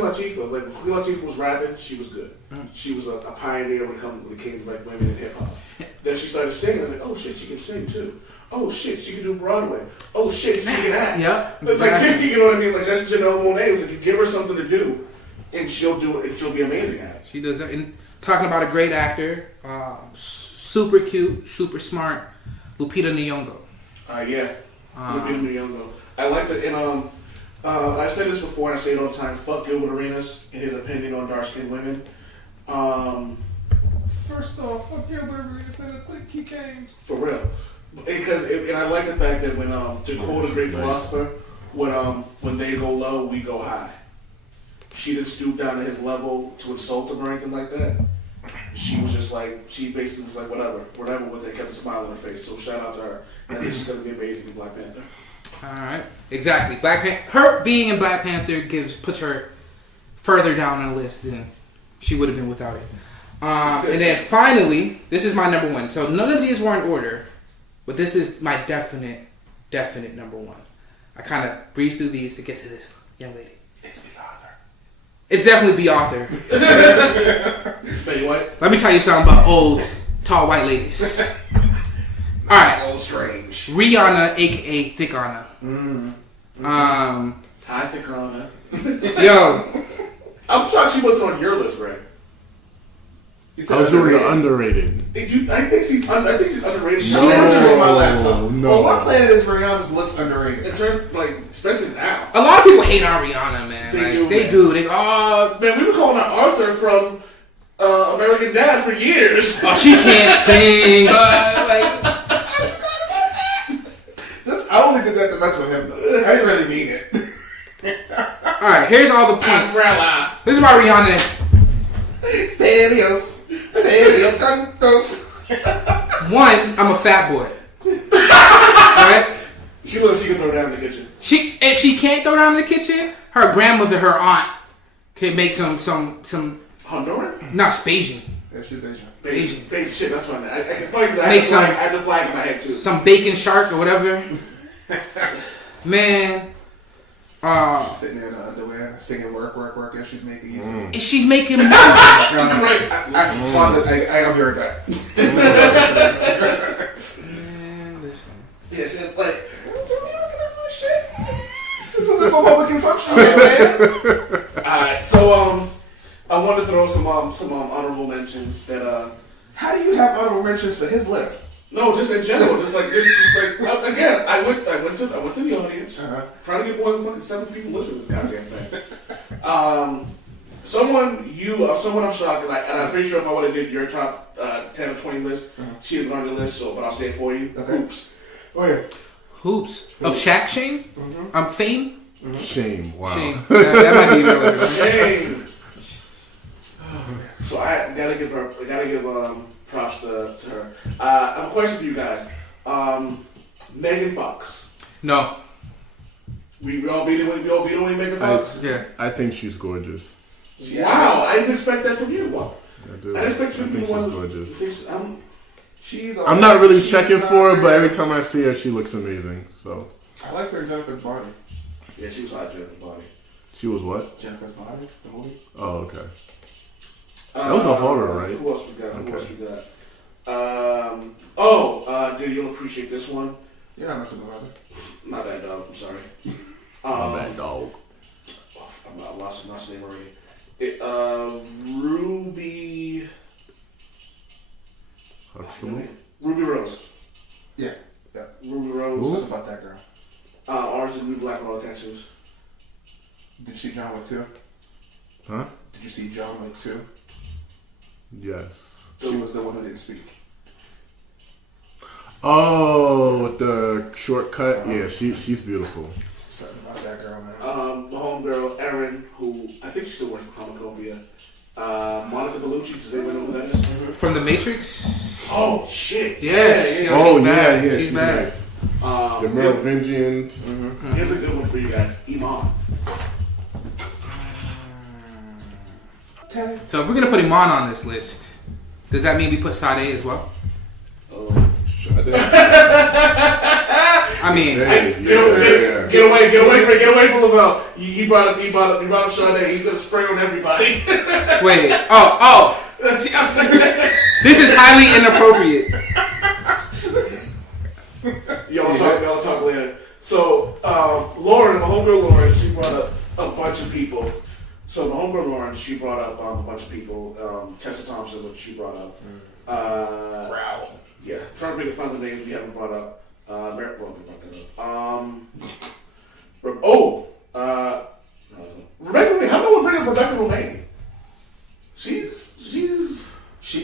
Latifah. Like when Queen Latifah was rapping, she was good. She was a pioneer when it came to like women in hip hop. Then she started singing. I was like, oh shit, she can sing too. Oh shit, she can do Broadway. Oh shit, she can act. Yep. It's like you know what I mean. Like that's Janelle Monáe. It's like you give her something to do, and she'll do it, and she'll be amazing at it. She does that. And talking about a great actor, super cute, super smart, Lupita Nyong'o. Yeah, Lupita Nyong'o. I like that. And I've said this before, and I say it all the time. Fuck Gilbert Arenas and his opinion on dark-skinned women. First off, fuck Gilbert Arenas and the click he came. For real. And I like the fact that when to quote a great philosopher, when they go low, we go high. She didn't stoop down to his level to insult him or anything like that. She was just like, she basically was like, whatever with it, kept a smile on her face. So shout out to her. And I think she's gonna be amazing in Black Panther. All right, exactly. Her being in Black Panther puts her further down on the list than she would have been without it. And then finally, this is my number one. So none of these were in order, but this is my definite number one. I kind of breezed through these to get to this young lady. It's the author. It's definitely the author. Wait, what? Let me tell you something about old, tall white ladies. All right, Old Strange. Rihanna, aka Thick Anna. Hi, Thick Anna. Yo, I'm shocked she wasn't on your list, Ray. I was doing the underrated. I think she's underrated. She's underrated on my laptop. No. On what planet is Rihanna's list underrated? In terms, especially now. a lot of people hate on Rihanna, man. They do. Man, we were calling her Arthur from American Dad for years. Oh, she can't sing. I only did that to mess with him, though. I didn't really mean it. All right, here's all the points. Umbrella. This is why Rihanna. Stelios cantos. One, I'm a fat boy. Right? She looks she can throw down in the kitchen. If she can't throw down in the kitchen, her grandmother, her aunt, can make some. Honduran? No, it's Beijing. Yeah, she's Asian. Basic shit, that's fine. I can funny because I Make had the flag in my head too. Some bacon shark or whatever. Man. She's sitting there in the underwear, singing work, and she's making you She's making money. Right. I heard that. Man, listen. Yes, and This isn't for public consumption yet, man. Alright, so I wanted to throw some honorable mentions that How do you have honorable mentions for his list? no, just in general, again, I went to the audience, trying to get more than fucking 7 people listening to this goddamn thing. Someone I'm shocked, and I'm pretty sure if I would have did your top 10 or 20 list, she would have on the list. So, but I'll say it for you. Okay. Hoops. Oh yeah. Hoops. Of Shaq Shane? Fame? Shame. Wow. Shame. That might be relevant. Shame. So I gotta give props to her. I have a question for you guys. Megan Fox. No. We all beat it, Megan Fox? Yeah. I think she's gorgeous. Wow, I didn't expect that from you. I do. I didn't expect you to be think the one. she's gorgeous. I'm not really checking for her, but every time I see her, she looks amazing. So I liked her in Jennifer's Body. Yeah, she was hot, Jennifer's Body. she was what? Jennifer's Body, the movie. Oh, okay. That was a horror, right? Who else we got? Okay. Dude, you'll appreciate this one. You're not my supervisor. My bad, dog. I'm sorry. My bad, dog. I lost the name already. Ruby. Huxtable? Ruby Rose. Yeah. Ruby Rose. What's about that girl? Orange is the New Black with all the tattoos. Did you see John Wick 2? Huh? Did you see John Wick 2? Yes. She was the one who didn't speak. Oh, with the shortcut. Yeah, she's beautiful. Something about that girl, man. My homegirl Erin, who I think she still works for Comicopia. Monica Bellucci. Does anyone know who that is? From The Matrix. Oh shit! Yes. Yeah. Oh She's bad. yeah, She's bad. nice. The Merovingians. Here's a good one for you guys. Iman. So if we're gonna put Iman on this list, does that mean we put Sade as well? Oh. Sade. I mean, Get away from Lavelle. He brought up Sade. He's gonna spray on everybody. wait. Oh. This is highly inappropriate. Y'all talk later. So, Lauren, my homegirl Lauren, she brought up a bunch of people. So my homegirl Lauren, she brought up a bunch of people. Tessa Thompson, which she brought up. Growl. Yeah, trying to bring the fun of names we haven't brought up. Merrick brought that up. Rebecca, how about we bring up Rebecca Romaine? She'd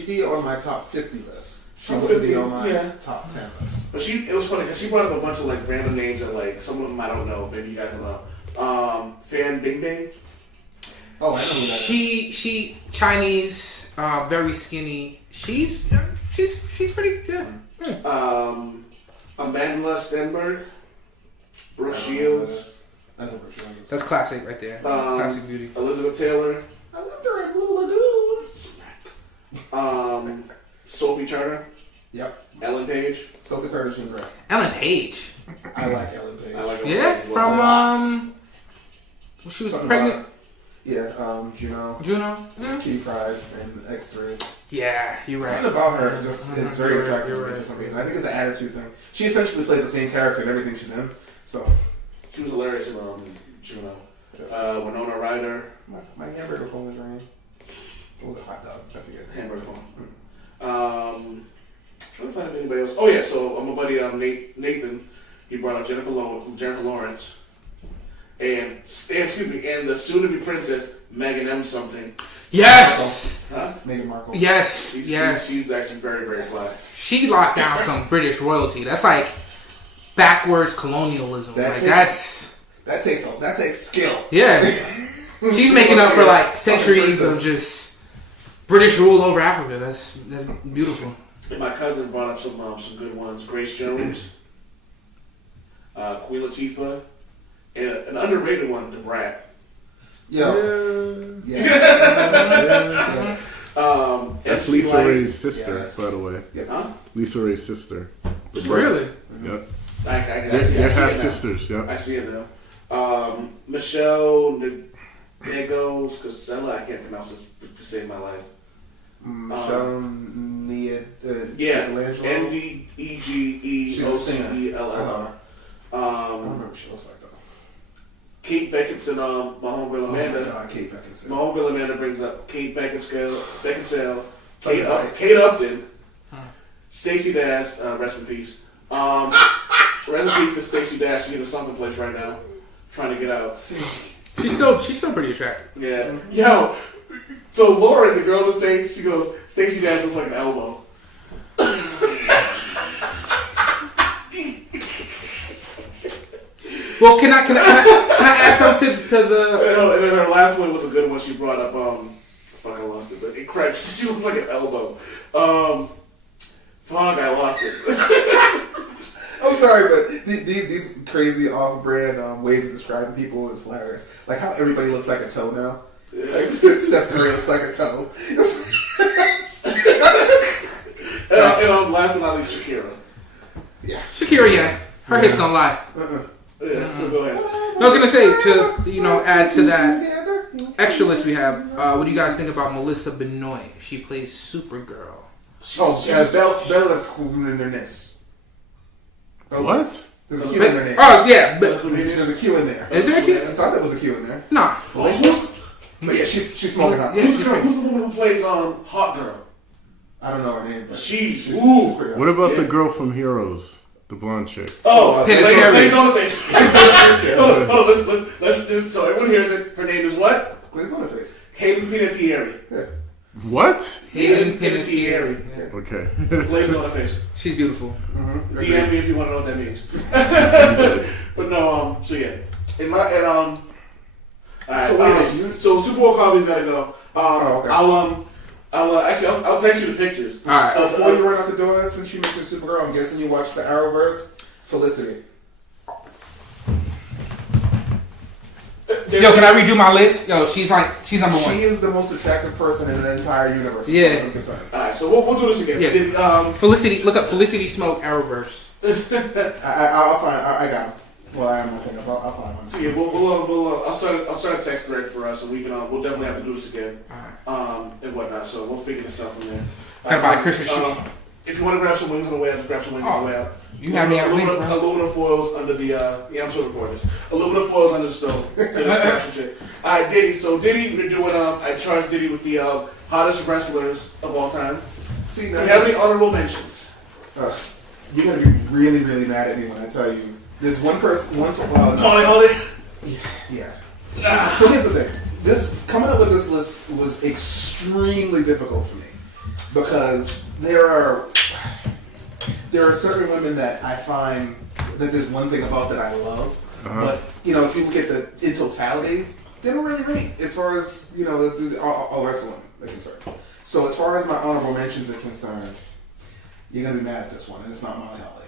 be on my top 50 list. She Top would 50, be on my yeah. top 10 list. But it was funny because she brought up a bunch of like random names that like some of them I don't know. Maybe you guys don't know. Fan Bing Bing. Oh, I know who that is. She Chinese, very skinny. She's pretty good. Amanda Stenberg. Brooke Shields. I know Brooke Shields. That's classic right there. Classic beauty. Elizabeth Taylor. I left her at Blue Lagoon. Sophie Turner. Yep. Ellen Page. Sophie Turner, she's great. Ellen Page. I like Ellen Page. I like her. Yeah, from she was Something pregnant. about- Yeah, Juno. Yeah. Kitty Pryde and X3. Yeah, you're right. Something about her just is very You're right, attractive you're to me right. for some reason. I think it's an attitude thing. She essentially plays the same character in everything she's in. So, She was hilarious in Juno. Winona Ryder. my hamburger phone was ringing. What was it? Hot dog? I forget. Hamburger phone. Trying to find if anybody else. Oh yeah, so my buddy Nathan, he brought up Jennifer Lawrence, and the soon-to-be princess Megan M. something. Yes. Huh? Meghan Markle. Yes. She's actually very, very fly. She locked down some British royalty. That's like backwards colonialism. That takes skill. Yeah. She's making up for like centuries of just British rule over Africa. That's beautiful. And my cousin brought up some good ones. Grace Jones, Queen Latifah, and an underrated one, The Brat. Yes. That's MC Lisa Light. Ray's sister, Yes. by the way. Huh? Lisa Ray's sister. Really? Yep. I They're see half it now. sisters. Yep. I see it now. Michelle Negos Casella, I can't pronounce it to save my life. Michelle Nia. Yeah, Michelangelo. NDEGEOCELLR. I don't remember what she looks like though. Kate Beckinsale, my homegirl Amanda. Oh my God, Kate Beckinsale. My homegirl Amanda brings up Kate Beckinsale, Kate Kate Upton, Stacey Dash, rest in peace. Rest in peace to Stacey Dash. She's in a sunken place right now, trying to get out. She's still pretty attractive. Yeah. Yo. So Lauren, the girl on the stage, she goes, Stacey Dash looks like an elbow. Well, can I add something to the? And then her last one was a good one. She brought up, fuck, I lost it, but it cracked. She looked like an elbow. Fuck, I lost it. I'm sorry, but these crazy off-brand ways of describing people is hilarious. Like how everybody looks like a toe now. Like Steph Curry looks like a toe. and last but not least, Shakira. Yeah. Shakira, yeah, her hips don't lie. Yeah, so go ahead. I was gonna say to add to that extra list we have. What do you guys think about Melissa Benoist? She plays Supergirl. Bella Kunis. What? There's a Q in their name. Oh yeah, but There's a Q in there. is there a Q? I thought there was a Q in there. Nah. But yeah, she's smoking hot. Yeah, Who's the woman who plays Hot Girl? I don't know her name, but She's pretty hot. What about the girl from Heroes? The blonde chick. Oh, Penitentiary. Glaze on the face. Hold on, let's just so everyone hears it. Her name is what? Glaze on her face. Hayden Penitentiary. Yeah. What? Hayden Panettiere. Yeah. Okay. Blame it on her face. She's beautiful. DM me if you want to know what that means. But no, so yeah. Alright, so Supa Woke Javi's gotta go. Okay. I'll text you the pictures. Alright. Before you run out the door, since you mentioned Supergirl, I'm guessing you watched the Arrowverse. Felicity. Yo, can I redo my list? Yo, she's number one. She is the most attractive person in the entire universe. Yeah. As far as I'm concerned. Alright, so we'll do this again. Yeah. Felicity, look up Felicity Smoke Arrowverse. I'll find. I got him. Well, I am looking up. I'll find one. So yeah, I'll start a text thread for us, and we can. We'll definitely have to do this again, and whatnot. So we'll figure this out from there. Gotta buy a Christmas tree. If you want to grab some wings on the way out, just grab some wings on the way out. You have me at wings, bro. Aluminum foils under the. I'm still recording this. Aluminum foils under the stove. So just grab some shit. All right, Diddy. So Diddy, we're doing. I charged Diddy with the hottest wrestlers of all time. See, Do now you have any honorable mentions? you're gonna be really, really mad at me when I tell you. There's one person. Molly Holly. Yeah. So here's the thing. This coming up with this list was extremely difficult for me because there are certain women that I find that there's one thing about that I love, but if you look at in totality, they don't really rate as far as all wrestling are concerned. So as far as my honorable mentions are concerned, you're gonna be mad at this one, and it's not Molly Holly.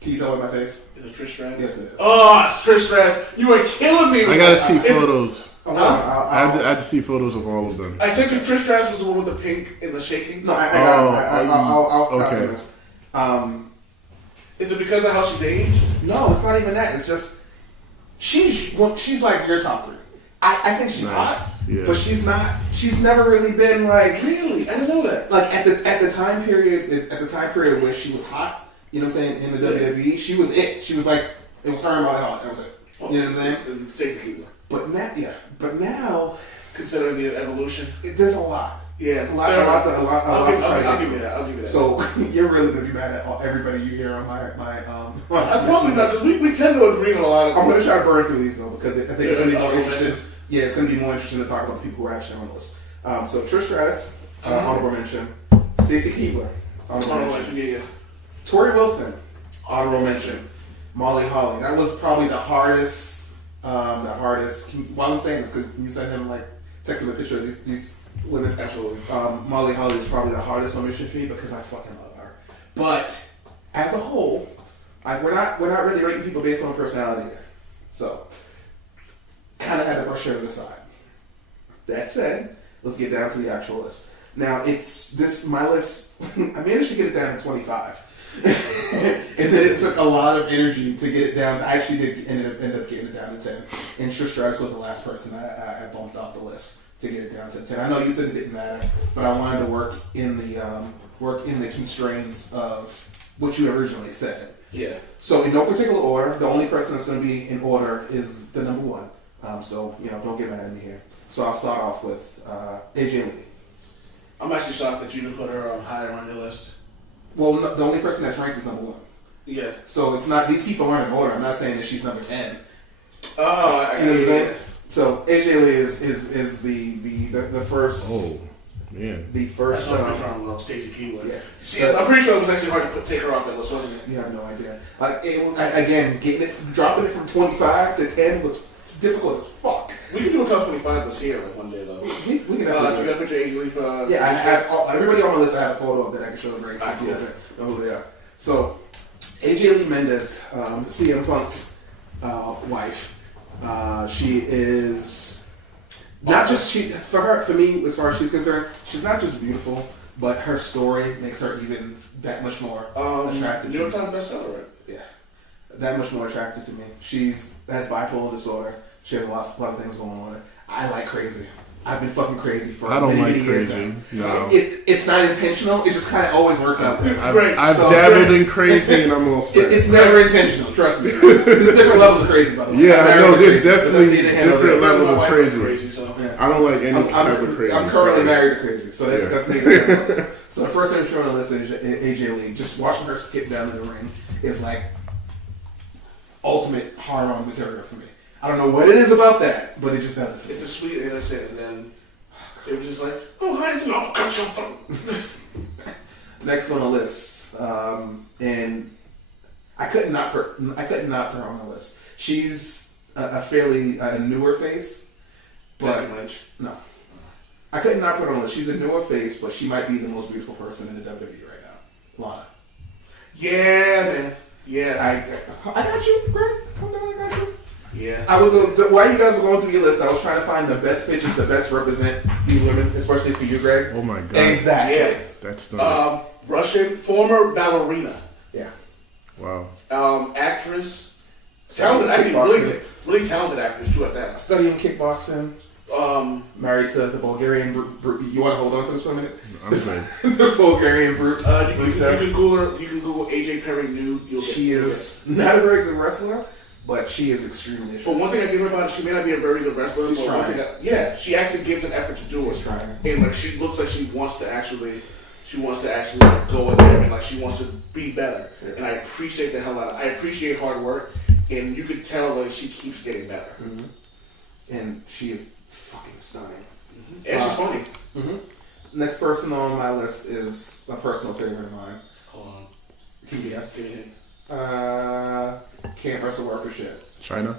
Can you tell with my face? Is it Trish Stratus? Yes, it is. Oh, it's Trish Stratus. You are killing me. I gotta see photos. I I had to see photos of all of them. I said you Trish Stratus was the one with the pink and the shaking. No, I'll okay. this. Is it because of how she's aged? No, it's not even that. It's just she's like your top 3. I think she's hot, but she's not. She's never really been like. Really, I didn't know that. Like at the time period where she was hot. You know what I'm saying? In the WWE, she was it. She was like it was her and Molly Holly. That was it. You know what I'm saying? Stacey Keebler. But now, considering the evolution, there's a lot. Yeah, a lot to try to I'll get give you through. that. I'll give you that. So you're really gonna be mad at everybody you hear on my I'm probably not because we tend to agree on a lot of. I'm gonna try to burn through these though because I think it's gonna be more interesting. Yeah, it's gonna be more interesting to talk about the people who are actually on the list. So Trish Stratus, honorable mention. Stacey Keebler, honorable mention. Yeah. Tori Wilson, Honorable mention. Molly Holly. That was probably the hardest. While I'm saying this, because you sent him text him a picture of these women. Absolutely. Molly Holly is probably the hardest omission for me because I fucking love her. But as a whole, we're not really rating people based on personality here. So kind of had to brush her to the side. That said, let's get down to the actual list. Now my list. I managed to get it down to 25. And then it took a lot of energy to get it down. I actually did end up getting it down to 10. And Trish Stratus was the last person I bumped off the list to get it down to 10. I know you said it didn't matter, but I wanted to work in the constraints of what you originally said. Yeah. So in no particular order, the only person that's going to be in order is the number one. So don't get mad at me here. So I'll start off with AJ Lee. I'm actually shocked that you didn't put her higher on your list. Well, the only person that's ranked is number 1. Yeah. So it's not, these people aren't in order. I'm not saying that she's number 10. Oh, you know what I'm saying? So AJ Lee is the first. Oh, man. The first. Stacey Keebler. Yeah. See, I'm pretty sure it was actually hard to take her off that list, wasn't it? You have no idea. Again, dropping it from 25 to 10 was difficult as fuck. We can do a top 25 list here one day though. We can definitely. You got a picture of AJ Lee for. Yeah, I have everybody on my list. I have a photo of that I can show the break since he doesn't know who they are. So AJ Lee Mendez, CM Punk's wife. She is not just for me as far as she's concerned. She's not just beautiful, but her story makes her even that much more attractive. New York Times bestseller, right? Yeah, that much more attractive to me. Has bipolar disorder. She has a lot of things going on. I like crazy. I've been fucking crazy for many years now. No. It's not intentional. It just kind of always works out there. I've dabbled in crazy and I'm all set. It's never intentional. Trust me. There's different levels of crazy, by the way. Yeah, I know. There's definitely different levels of crazy. Yeah. I don't like any type of crazy. I'm currently married to crazy, so that's neither. So the first thing I'm showing on the list is AJ Lee. Just watching her skip down to the ring is like ultimate hard-on material for me. I don't know what it is about that, but it just doesn't fit. It's a sweet innocent, and then They were just like, oh, hi, I'm gonna cut your throat. Next on the list, and I could not put her on the list. She's a fairly newer face, but no, I could not put her on the list. She's a newer face, but she might be the most beautiful person in the WWE right now. Lana. Yeah, man. Yeah. I got you, Greg. Come down, I got you. Yeah. I was while you guys were going through your list, I was trying to find the best pictures that best represent these women, especially for you, Greg. Oh my god. Exactly. Yeah. That's the Russian former ballerina. Yeah. wow. Actress. Talented, actually, really talented actress too at that. Studying kickboxing. Married to the Bulgarian brute. You want to hold on to this for a minute? I'm good. The Bulgarian brute. You can Google her. You can Google AJ Perry nude. She is not a very good wrestler, but she is extremely. But one thing I give her about it, she may not be a very good wrestler. She's but trying. She actually gives an effort to do She's it. trying. And like she looks like she wants to actually like, go in there and like she wants to be better. Yeah. And I appreciate the hell out of it. I appreciate hard work, and you can tell like she keeps getting better. Mm-hmm. And she is fucking stunning. Mm-hmm. And she's funny. Mm-hmm. Next person on my list is a personal favorite of mine. Hold on. Can you guess? Give me a hint. Can't wrestle worth for shit. China.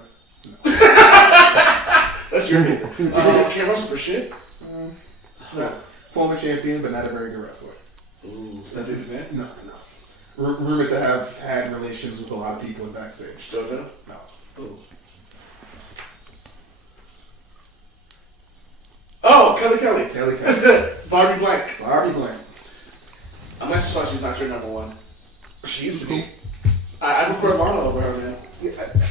That's your hint. Can't wrestle for shit. No. Former champion, but not a very good wrestler. Ooh, is that dude man? No. Rumored to have had relations with a lot of people in backstage. JoJo? No. Ooh. Oh, Kelly. Barbie Blank. Barbie Blank. I'm actually sorry she's not your number one. She used to be. I prefer Lana over her, man.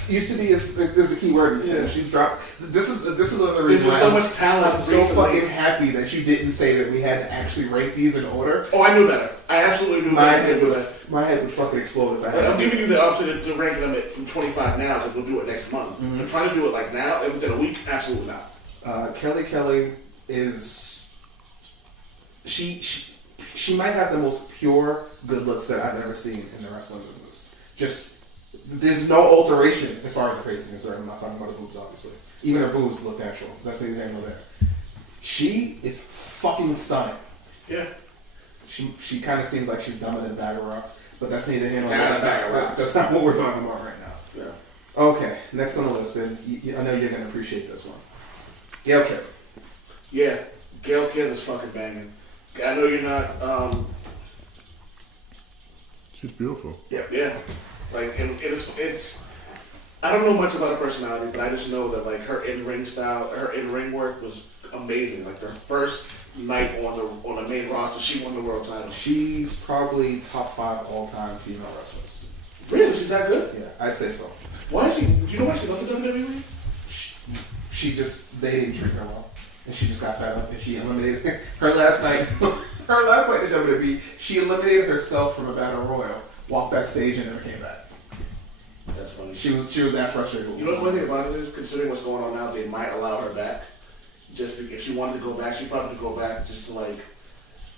Used to be is the key word. You said she's dropped. This is one of the reasons There's so much talent. I'm so fucking happy that you didn't say that we had to actually rank these in order. Oh, I knew better. I absolutely knew better. My head would fucking explode if I had. I'm giving you the option to rank them from 25 now because we'll do it next month. Mm-hmm. I'm trying to do it like now, within a week. Absolutely not. Kelly is she might have the most pure good looks that I've ever seen in the wrestling business. Just there's no alteration as far as the face is concerned. I'm not talking about the boobs, obviously. Even her boobs look natural. That's neither here nor there. She is fucking stunning. Yeah. She kind of seems like she's dumber than a bag of rocks, but that's neither here nor there. That's not what we're talking about right now. Yeah. Okay, next on the list, and I know you're gonna appreciate this one. Gail Kim. Yeah, Gail Kim is fucking banging. I know you're not. She's beautiful. Yeah. Like, and it's. I don't know much about her personality, but I just know that like her in-ring style, her in-ring work was amazing. Like their first night on the main roster, she won the world title. She's probably top 5 all-time female wrestlers. Really, she's that good? Yeah, I'd say so. Why is she? Do you know why she left the WWE? They didn't treat her well, and she just got fed up. And she eliminated her last night. Her last night in WWE, she eliminated herself from a battle royal, walked backstage, and never came back. That's funny. She was that frustrated. You know the funny thing about it is, considering what's going on now, they might allow her back. Just if she wanted to go back, she probably could go back just to like.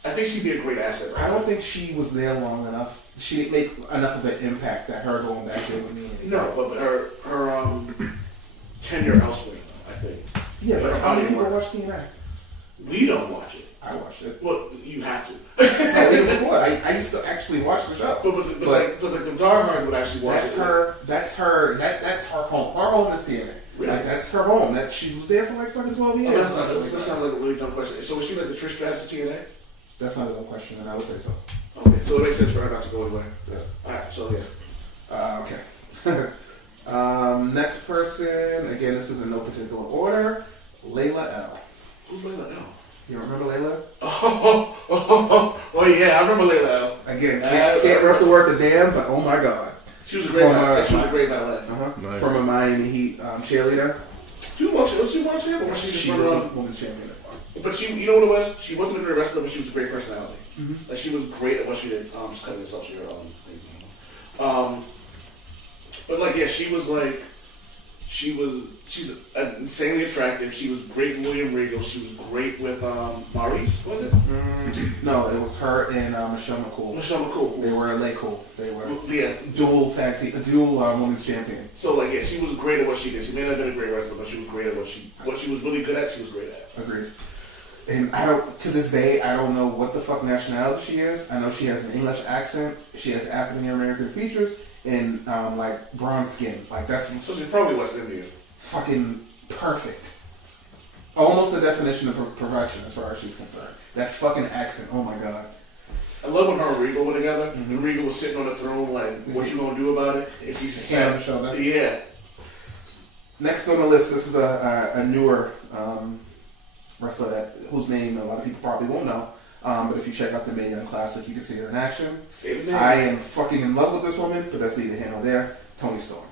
I think she'd be a great asset. Right? I don't think she was there long enough. She didn't make enough of an impact that her going back there would mean anything. No, but her tenure elsewhere, I think. Yeah, but how many people work. watch TNA? We don't watch it. I watched it. Well, you have to. Even before, I used to actually watch the show. But like the diehard would actually watch That's it. That's her home. Her home is TNA. Really? Like, that's her home. That she was there for like fucking 12 years. That sounds like a really dumb question. So was she like the Trish Stratus of TNA? That's not a dumb question, and I would say so. Okay, so it makes sense for her not to go anywhere. Yeah. Alright, so yeah. Okay. Next person. Again, this is in no particular order. Layla L. Who's Layla L? You remember Layla? Oh yeah, I remember Layla L. Again, can't wrestle worth a damn, but oh my god. She was a great ballet. She was a great ballet. Nice. From a Miami Heat cheerleader. She was one champion, or She was a women's champion as well. But you know what it was? She wasn't a great wrestler, but she was a great personality. Mm-hmm. Like she was great at what she did. Just cutting this off so your thing. But like she's insanely attractive. She was great with William Regal. She was great with Maurice, was it? No, it was her and Michelle McCool. Michelle McCool. They were cool. They were dual women's champion. So like she was great at what she did. She may not have been a great wrestler, but she was great at what she was really good at. She was great at. Agreed. And I don't, to this day, I don't know what the fuck nationality she is. I know she has an English accent. She has African American features and like bronze skin. Like that's So she's probably West Indian. fucking perfect. Almost the definition of perfection as far as she's concerned. That fucking accent. Oh my god. I love when her and Regal were together. And Regal was sitting on the throne like, what you gonna do about it? And she just Hand on the said, shoulder. yeah. Next on the list, this is a newer wrestler whose name a lot of people probably won't know. But if you check out the Mae Young Classic, you can see her in action. Say the name. I am fucking in love with this woman, but that's neither here nor there. Toni Storm.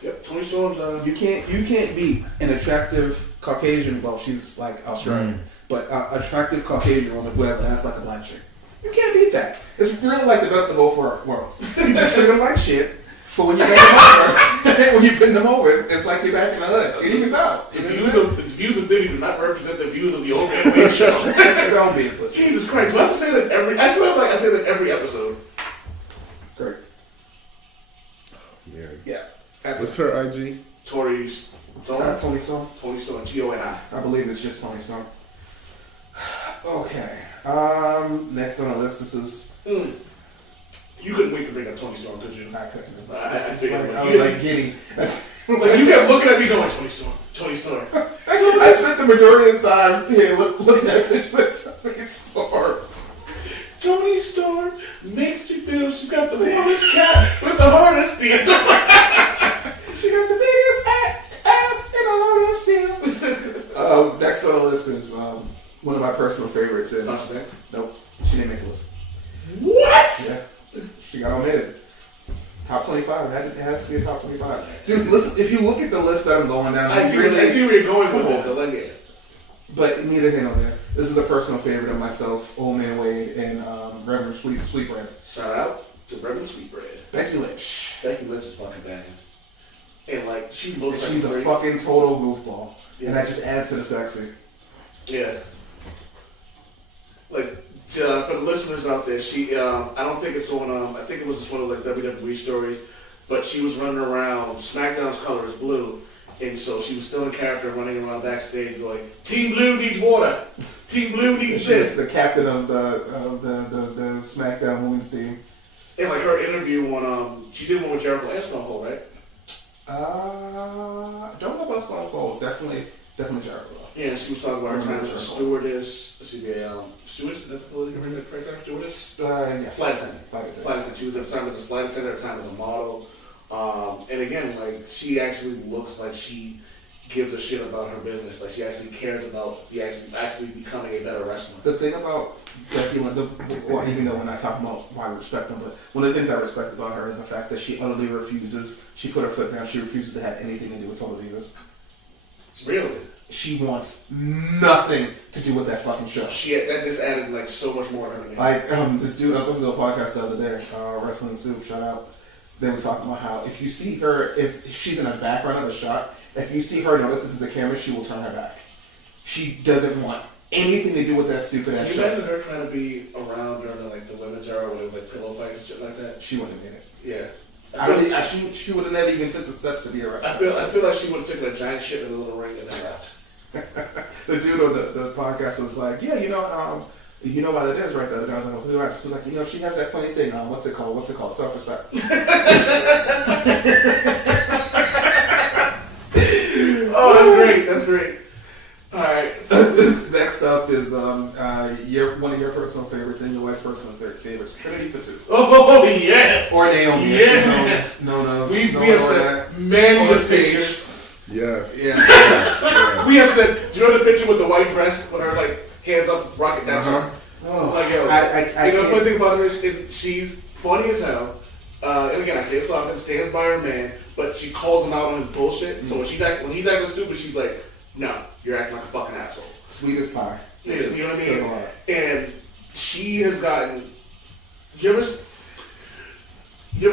Yep, Toni Storm's You can't beat an attractive Caucasian. Well, she's like Australian, but attractive Caucasian woman who has ass like a black chick. You can't beat that. It's really like the best of both worlds. You treat them like shit, but when you bend them over, when you bend them over, it's like you're back in the hood. You can tell. the views of Diddy do not represent the views of the old man Wade show. Don't be a pussy. Jesus Christ, do I have to say that I feel like I say that every episode. Great. Man. Yeah. What's her IG? Toni Storm. Toni Storm. Toni Storm. Toni. I believe it's just Toni Storm. Okay. Next on the list, this is. You couldn't wait to bring up Toni Storm, could you? I couldn't. I figured. I was like giddy. Like you kept looking at me going, Toni Storm. Toni Storm. I spent the majority of the time here looking at Toni Storm. Toni Storm makes you feel she got the biggest cat with the hardest steel. She got the biggest ass in a heart of steel. Next on the list is one of my personal favorites. Sasha Banks? Nope, she didn't make the list. What? Yeah, she got omitted. Top 25. It had to be a top 25. Dude, listen, if you look at the list that I'm going down, I see where you're going with it. Like it. But neither here nor there. This is a personal favorite of myself, Old Man Wade, and Reverend Sweetbreads. Shout out to Reverend Sweetbread. Becky Lynch. Becky Lynch is fucking banging. And like, she looks like She's a fucking total goofball. And that just adds to the sexy. Yeah. Like, for the listeners out there, she, I don't think it's on, I think it was just one of like WWE stories, but she was running around, SmackDown's color is blue, and so she was still in character running around backstage going, Team Blue needs water! Team Blue needs She's this! the captain of the SmackDown Women's team. And like her interview on, she did one with Jericho and Stone Cold, right? Don't know about Stone Cold. Definitely Jericho. Yeah, she was talking about her time as a stewardess. Stewardess? That's the correct term? Stewardess? Yeah. Flight attendant. Flight attendant. Flight attendant. She was at the time as a flight attendant, at the time as a model. And again, like, she actually looks like she gives a shit about her business. Like, she actually cares about actually becoming a better wrestler. The thing about Becky Lynch, well, even though we're not talking about why we respect them, but one of the things I respect about her is the fact that she utterly refuses. She put her foot down. She refuses to have anything to do with Total Divas. Really? She wants nothing to do with that fucking show. That just added, like, so much more to her. Like, this dude, I was listening to a podcast the other day, Wrestling Soup, shout out. They were talking about how if you see her, if she's in the background of the shot, if you see her and listen to the camera, she will turn her back. She doesn't want anything to do with that stupid ass show. Can you imagine her trying to be around during the women's era when it was like pillow fights and shit like that? She wouldn't have been it. Yeah. She would have never even took the steps to be a wrestler. I feel like she would have taken a giant shit in the little ring and then left. The dude on the podcast was like, yeah, you know why that is, right? The other guy was like, who else? He was like, she has that funny thing. What's it called? Self-respect. Oh, that's great. All right. So this next up is one of your personal favorites and your wife's personal favorites, Trinity Fatu. Oh yeah. Or Naomi. Yeah. No. We have said many a stage. Yes. Yeah. We have said, do you know the picture with the white dress with her like hands up, rocket dancer? Oh, like yo, I the funny thing about her is she's funny as hell. And again, I say it's often stands by her man, but she calls him out on his bullshit. So when he's acting stupid, she's like, "No, you're acting like a fucking asshole." Sweet as pie. You know what I mean? And she has gotten. You ever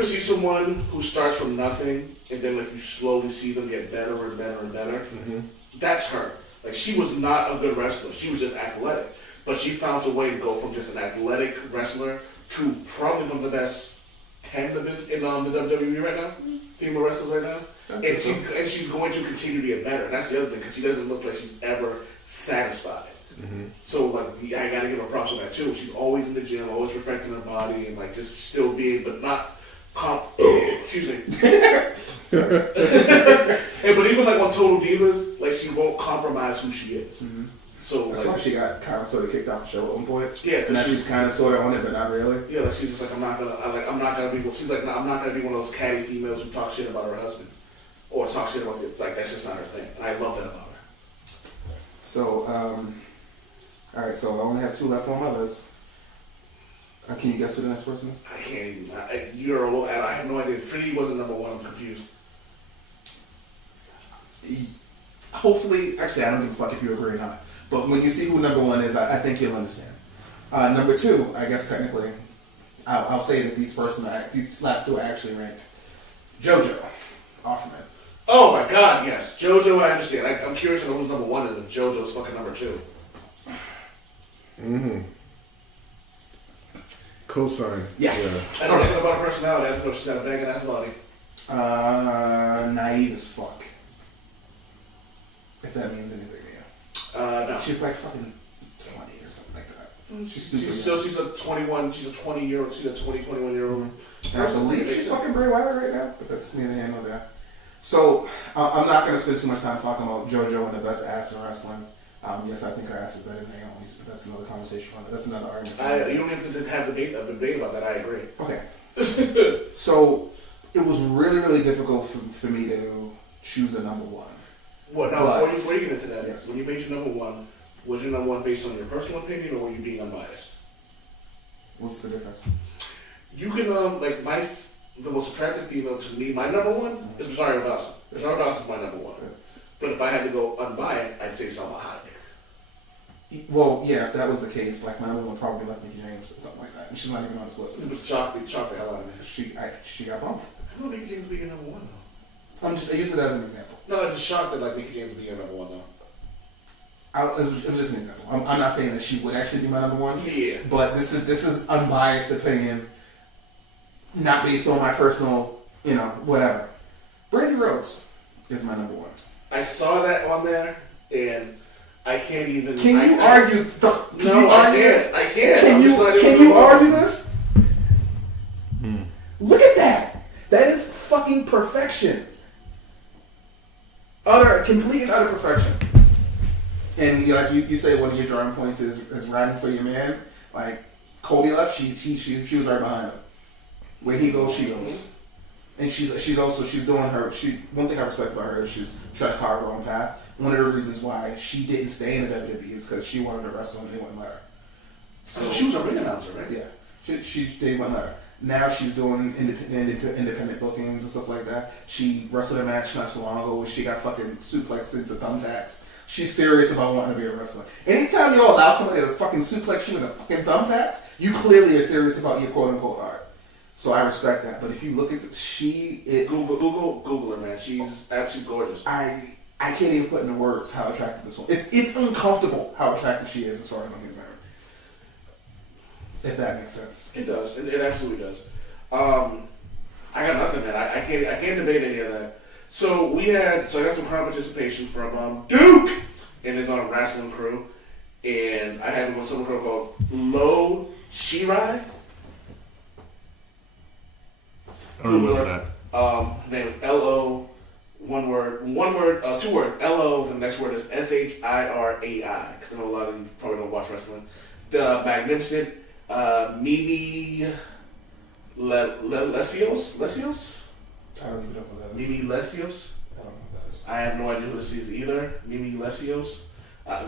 see someone who starts from nothing and then like you slowly see them get better and better and better? Mm-hmm. That's her. Like she was not a good wrestler. She was just athletic, but she found a way to go from just an athletic wrestler to probably one of the best 10 in the WWE right now, female wrestlers right now, and she's going to continue to get better. And that's the other thing, because she doesn't look like she's ever satisfied. Mm-hmm. So like, I gotta give her props on that too. She's always in the gym, always perfecting her body, and like just still being, but not excuse me. But even like on Total Divas, like she won't compromise who she is. Mm-hmm. So that's like, why she got kind of sort of kicked off the show at one point. Yeah, and now she's kind of sort of on it, but not really. Yeah, like she's just like, I'm not gonna be. She's like, I'm not gonna be one of those catty females who talk shit about her husband or talk shit about it. Like that's just not her thing. And I love that about her. So, all right. So I only have 2 left on my list. Can you guess who the next person is? I can't even. I have no idea. Trinity wasn't number 1. I'm confused. Hopefully, actually, I don't give a fuck if you agree or not. But when you see who number 1 is, I think you'll understand. Number 2, I guess technically, I'll say that these last 2 are actually ranked. JoJo Offerman. Oh my God, yes, JoJo. I understand. I'm curious to know who's number 1 is. If JoJo's fucking number 2. Mm-hmm. Cosign. Yeah. I don't know anything about her personality. I just know she's got a banging ass body. Naive as fuck. If that means anything to you. No. She's like fucking 20 or something like that. She's a 21. She's a 20-year-old. She's a 21-year-old. I believe she's fucking Bray Wyatt right now, but that's neither here nor there. So I'm not gonna spend too much time talking about JoJo and the best ass in wrestling. Yes, I think her ass is better than Naomi's, but that's another conversation. That's another argument. You don't have to have a debate about that. I agree. Okay. So it was really, really difficult for me to choose a number 1. What? Now, before you get into that, yes. When you made your number 1, was your number 1 based on your personal opinion, or were you being unbiased? What's the difference? You can the most attractive female to me. My number 1 is Rosario Dawson. Rosario Dawson is my number 1. Okay. But if I had to go unbiased, I'd say Salma Hayek. Well, yeah, if that was the case, like my number 1 would probably be like Mickie James or something like that. And she's not even on this list. It was chopped the hell out of me. She got bumped. I don't know Mickie James would be your number 1 though. I use it as an example. No, I'm just shocked that like Mickie James would be your number 1 though. It was just an example. I'm not saying that she would actually be my number 1. Yeah. But this is unbiased opinion, not based on my personal, whatever. Brandy Rhodes is my number 1. I saw that on there, and I can't even. Can you argue the? No, I can't. I can't. Can you argue this? Look at that. That is fucking perfection. Complete and utter perfection. And like you say, one of your drawing points is riding for your man. Like Kobe left, she was right behind him. Where he goes, she goes. And she's doing her. One thing I respect about her is she's trying to carve her own path. One of the reasons why she didn't stay in the WWE is because she wanted to wrestle and they wouldn't let her. So she was a ring announcer, right? Yeah, they wouldn't let her. Now she's doing independent bookings and stuff like that. She wrestled a match not too long ago where she got fucking suplexed into thumbtacks. She's serious about wanting to be a wrestler. Anytime you allow somebody to fucking suplex you into fucking thumbtacks, you clearly are serious about your quote unquote art. So I respect that. But if you look at Google her, man. She's absolutely gorgeous. I can't even put into words how attractive this one. It's uncomfortable how attractive she is as far as I'm concerned. If that makes sense. It does. It absolutely does. I got nothing, man. I can't debate any of that. So I got some crowd participation from Duke and his wrestling crew, and I had one someone called Lo Shirai. I don't remember that. Her name is L-O, one word, 2 words, L-O, the next word is S-H-I-R-A-I, because I know a lot of you probably don't watch wrestling. The magnificent Mimi Lesios? I don't even know who that is. Mimi Lesios? I don't know who that is. I have no idea who this is either. Mimi Lesios?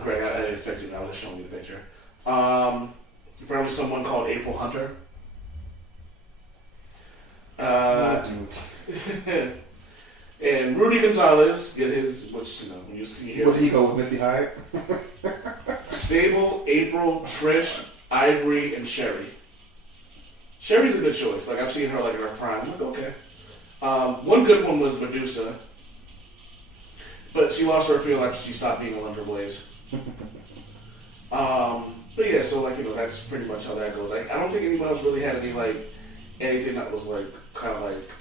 Greg, I didn't expect you. I was just showing you the picture. Apparently someone called April Hunter. And Rudy Gonzalez get his, when you see here. What did he go with, Missy Hyatt? Sable, April, Trish, Ivory, and Sherry. Sherry's a good choice. Like I've seen her in her prime. I'm like, okay. One good one was Medusa, but she lost her appeal after she stopped being a Alundra Blaze. But yeah, so that's pretty much how that goes. I don't think anyone else really had any anything that was like kind of like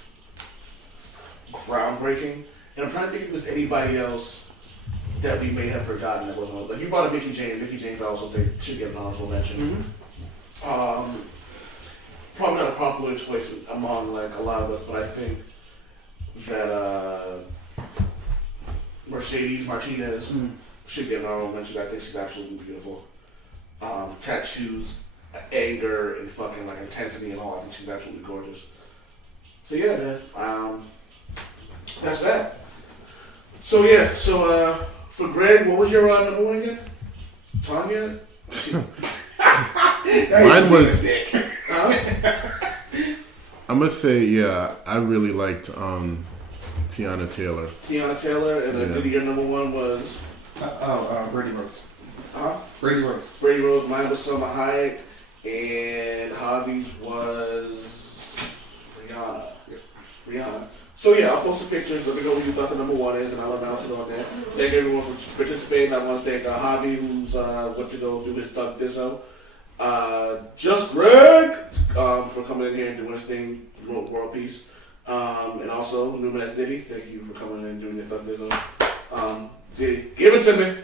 groundbreaking. And I'm trying to think if there's anybody else that we may have forgotten that wasn't like you brought up Mickey James. Mickey James, I also think should get an honorable mention. Probably not a popular choice among like a lot of us, but I think that Mercedes Martinez should get an honorable mention. I think she's absolutely beautiful. Tattoos, anger, and fucking like intensity and all. I think she's absolutely gorgeous. So yeah, man. That's that. So yeah. So for Greg, what was your number one again? Tanya. Mine was. Huh? I'm gonna say I really liked Tiana Taylor. Tiana Taylor, and then your number one was Brady Rhodes. huh? Brady Rhodes. Brady Rhodes. Mine was Selma Hayek, and Javi's was Rihanna. Yep. Rihanna. So yeah, I'll post some pictures. Let me know who you thought the number one is, and I'll announce it on there. Thank everyone for participating. I want to thank Javi, who's went to go do his Thug Dizzo. Just Greg for coming in here and doing his thing, world peace. And also Numan as Diddy. Thank you for coming in and doing your Thug Dizzo. Diddy, give it to me.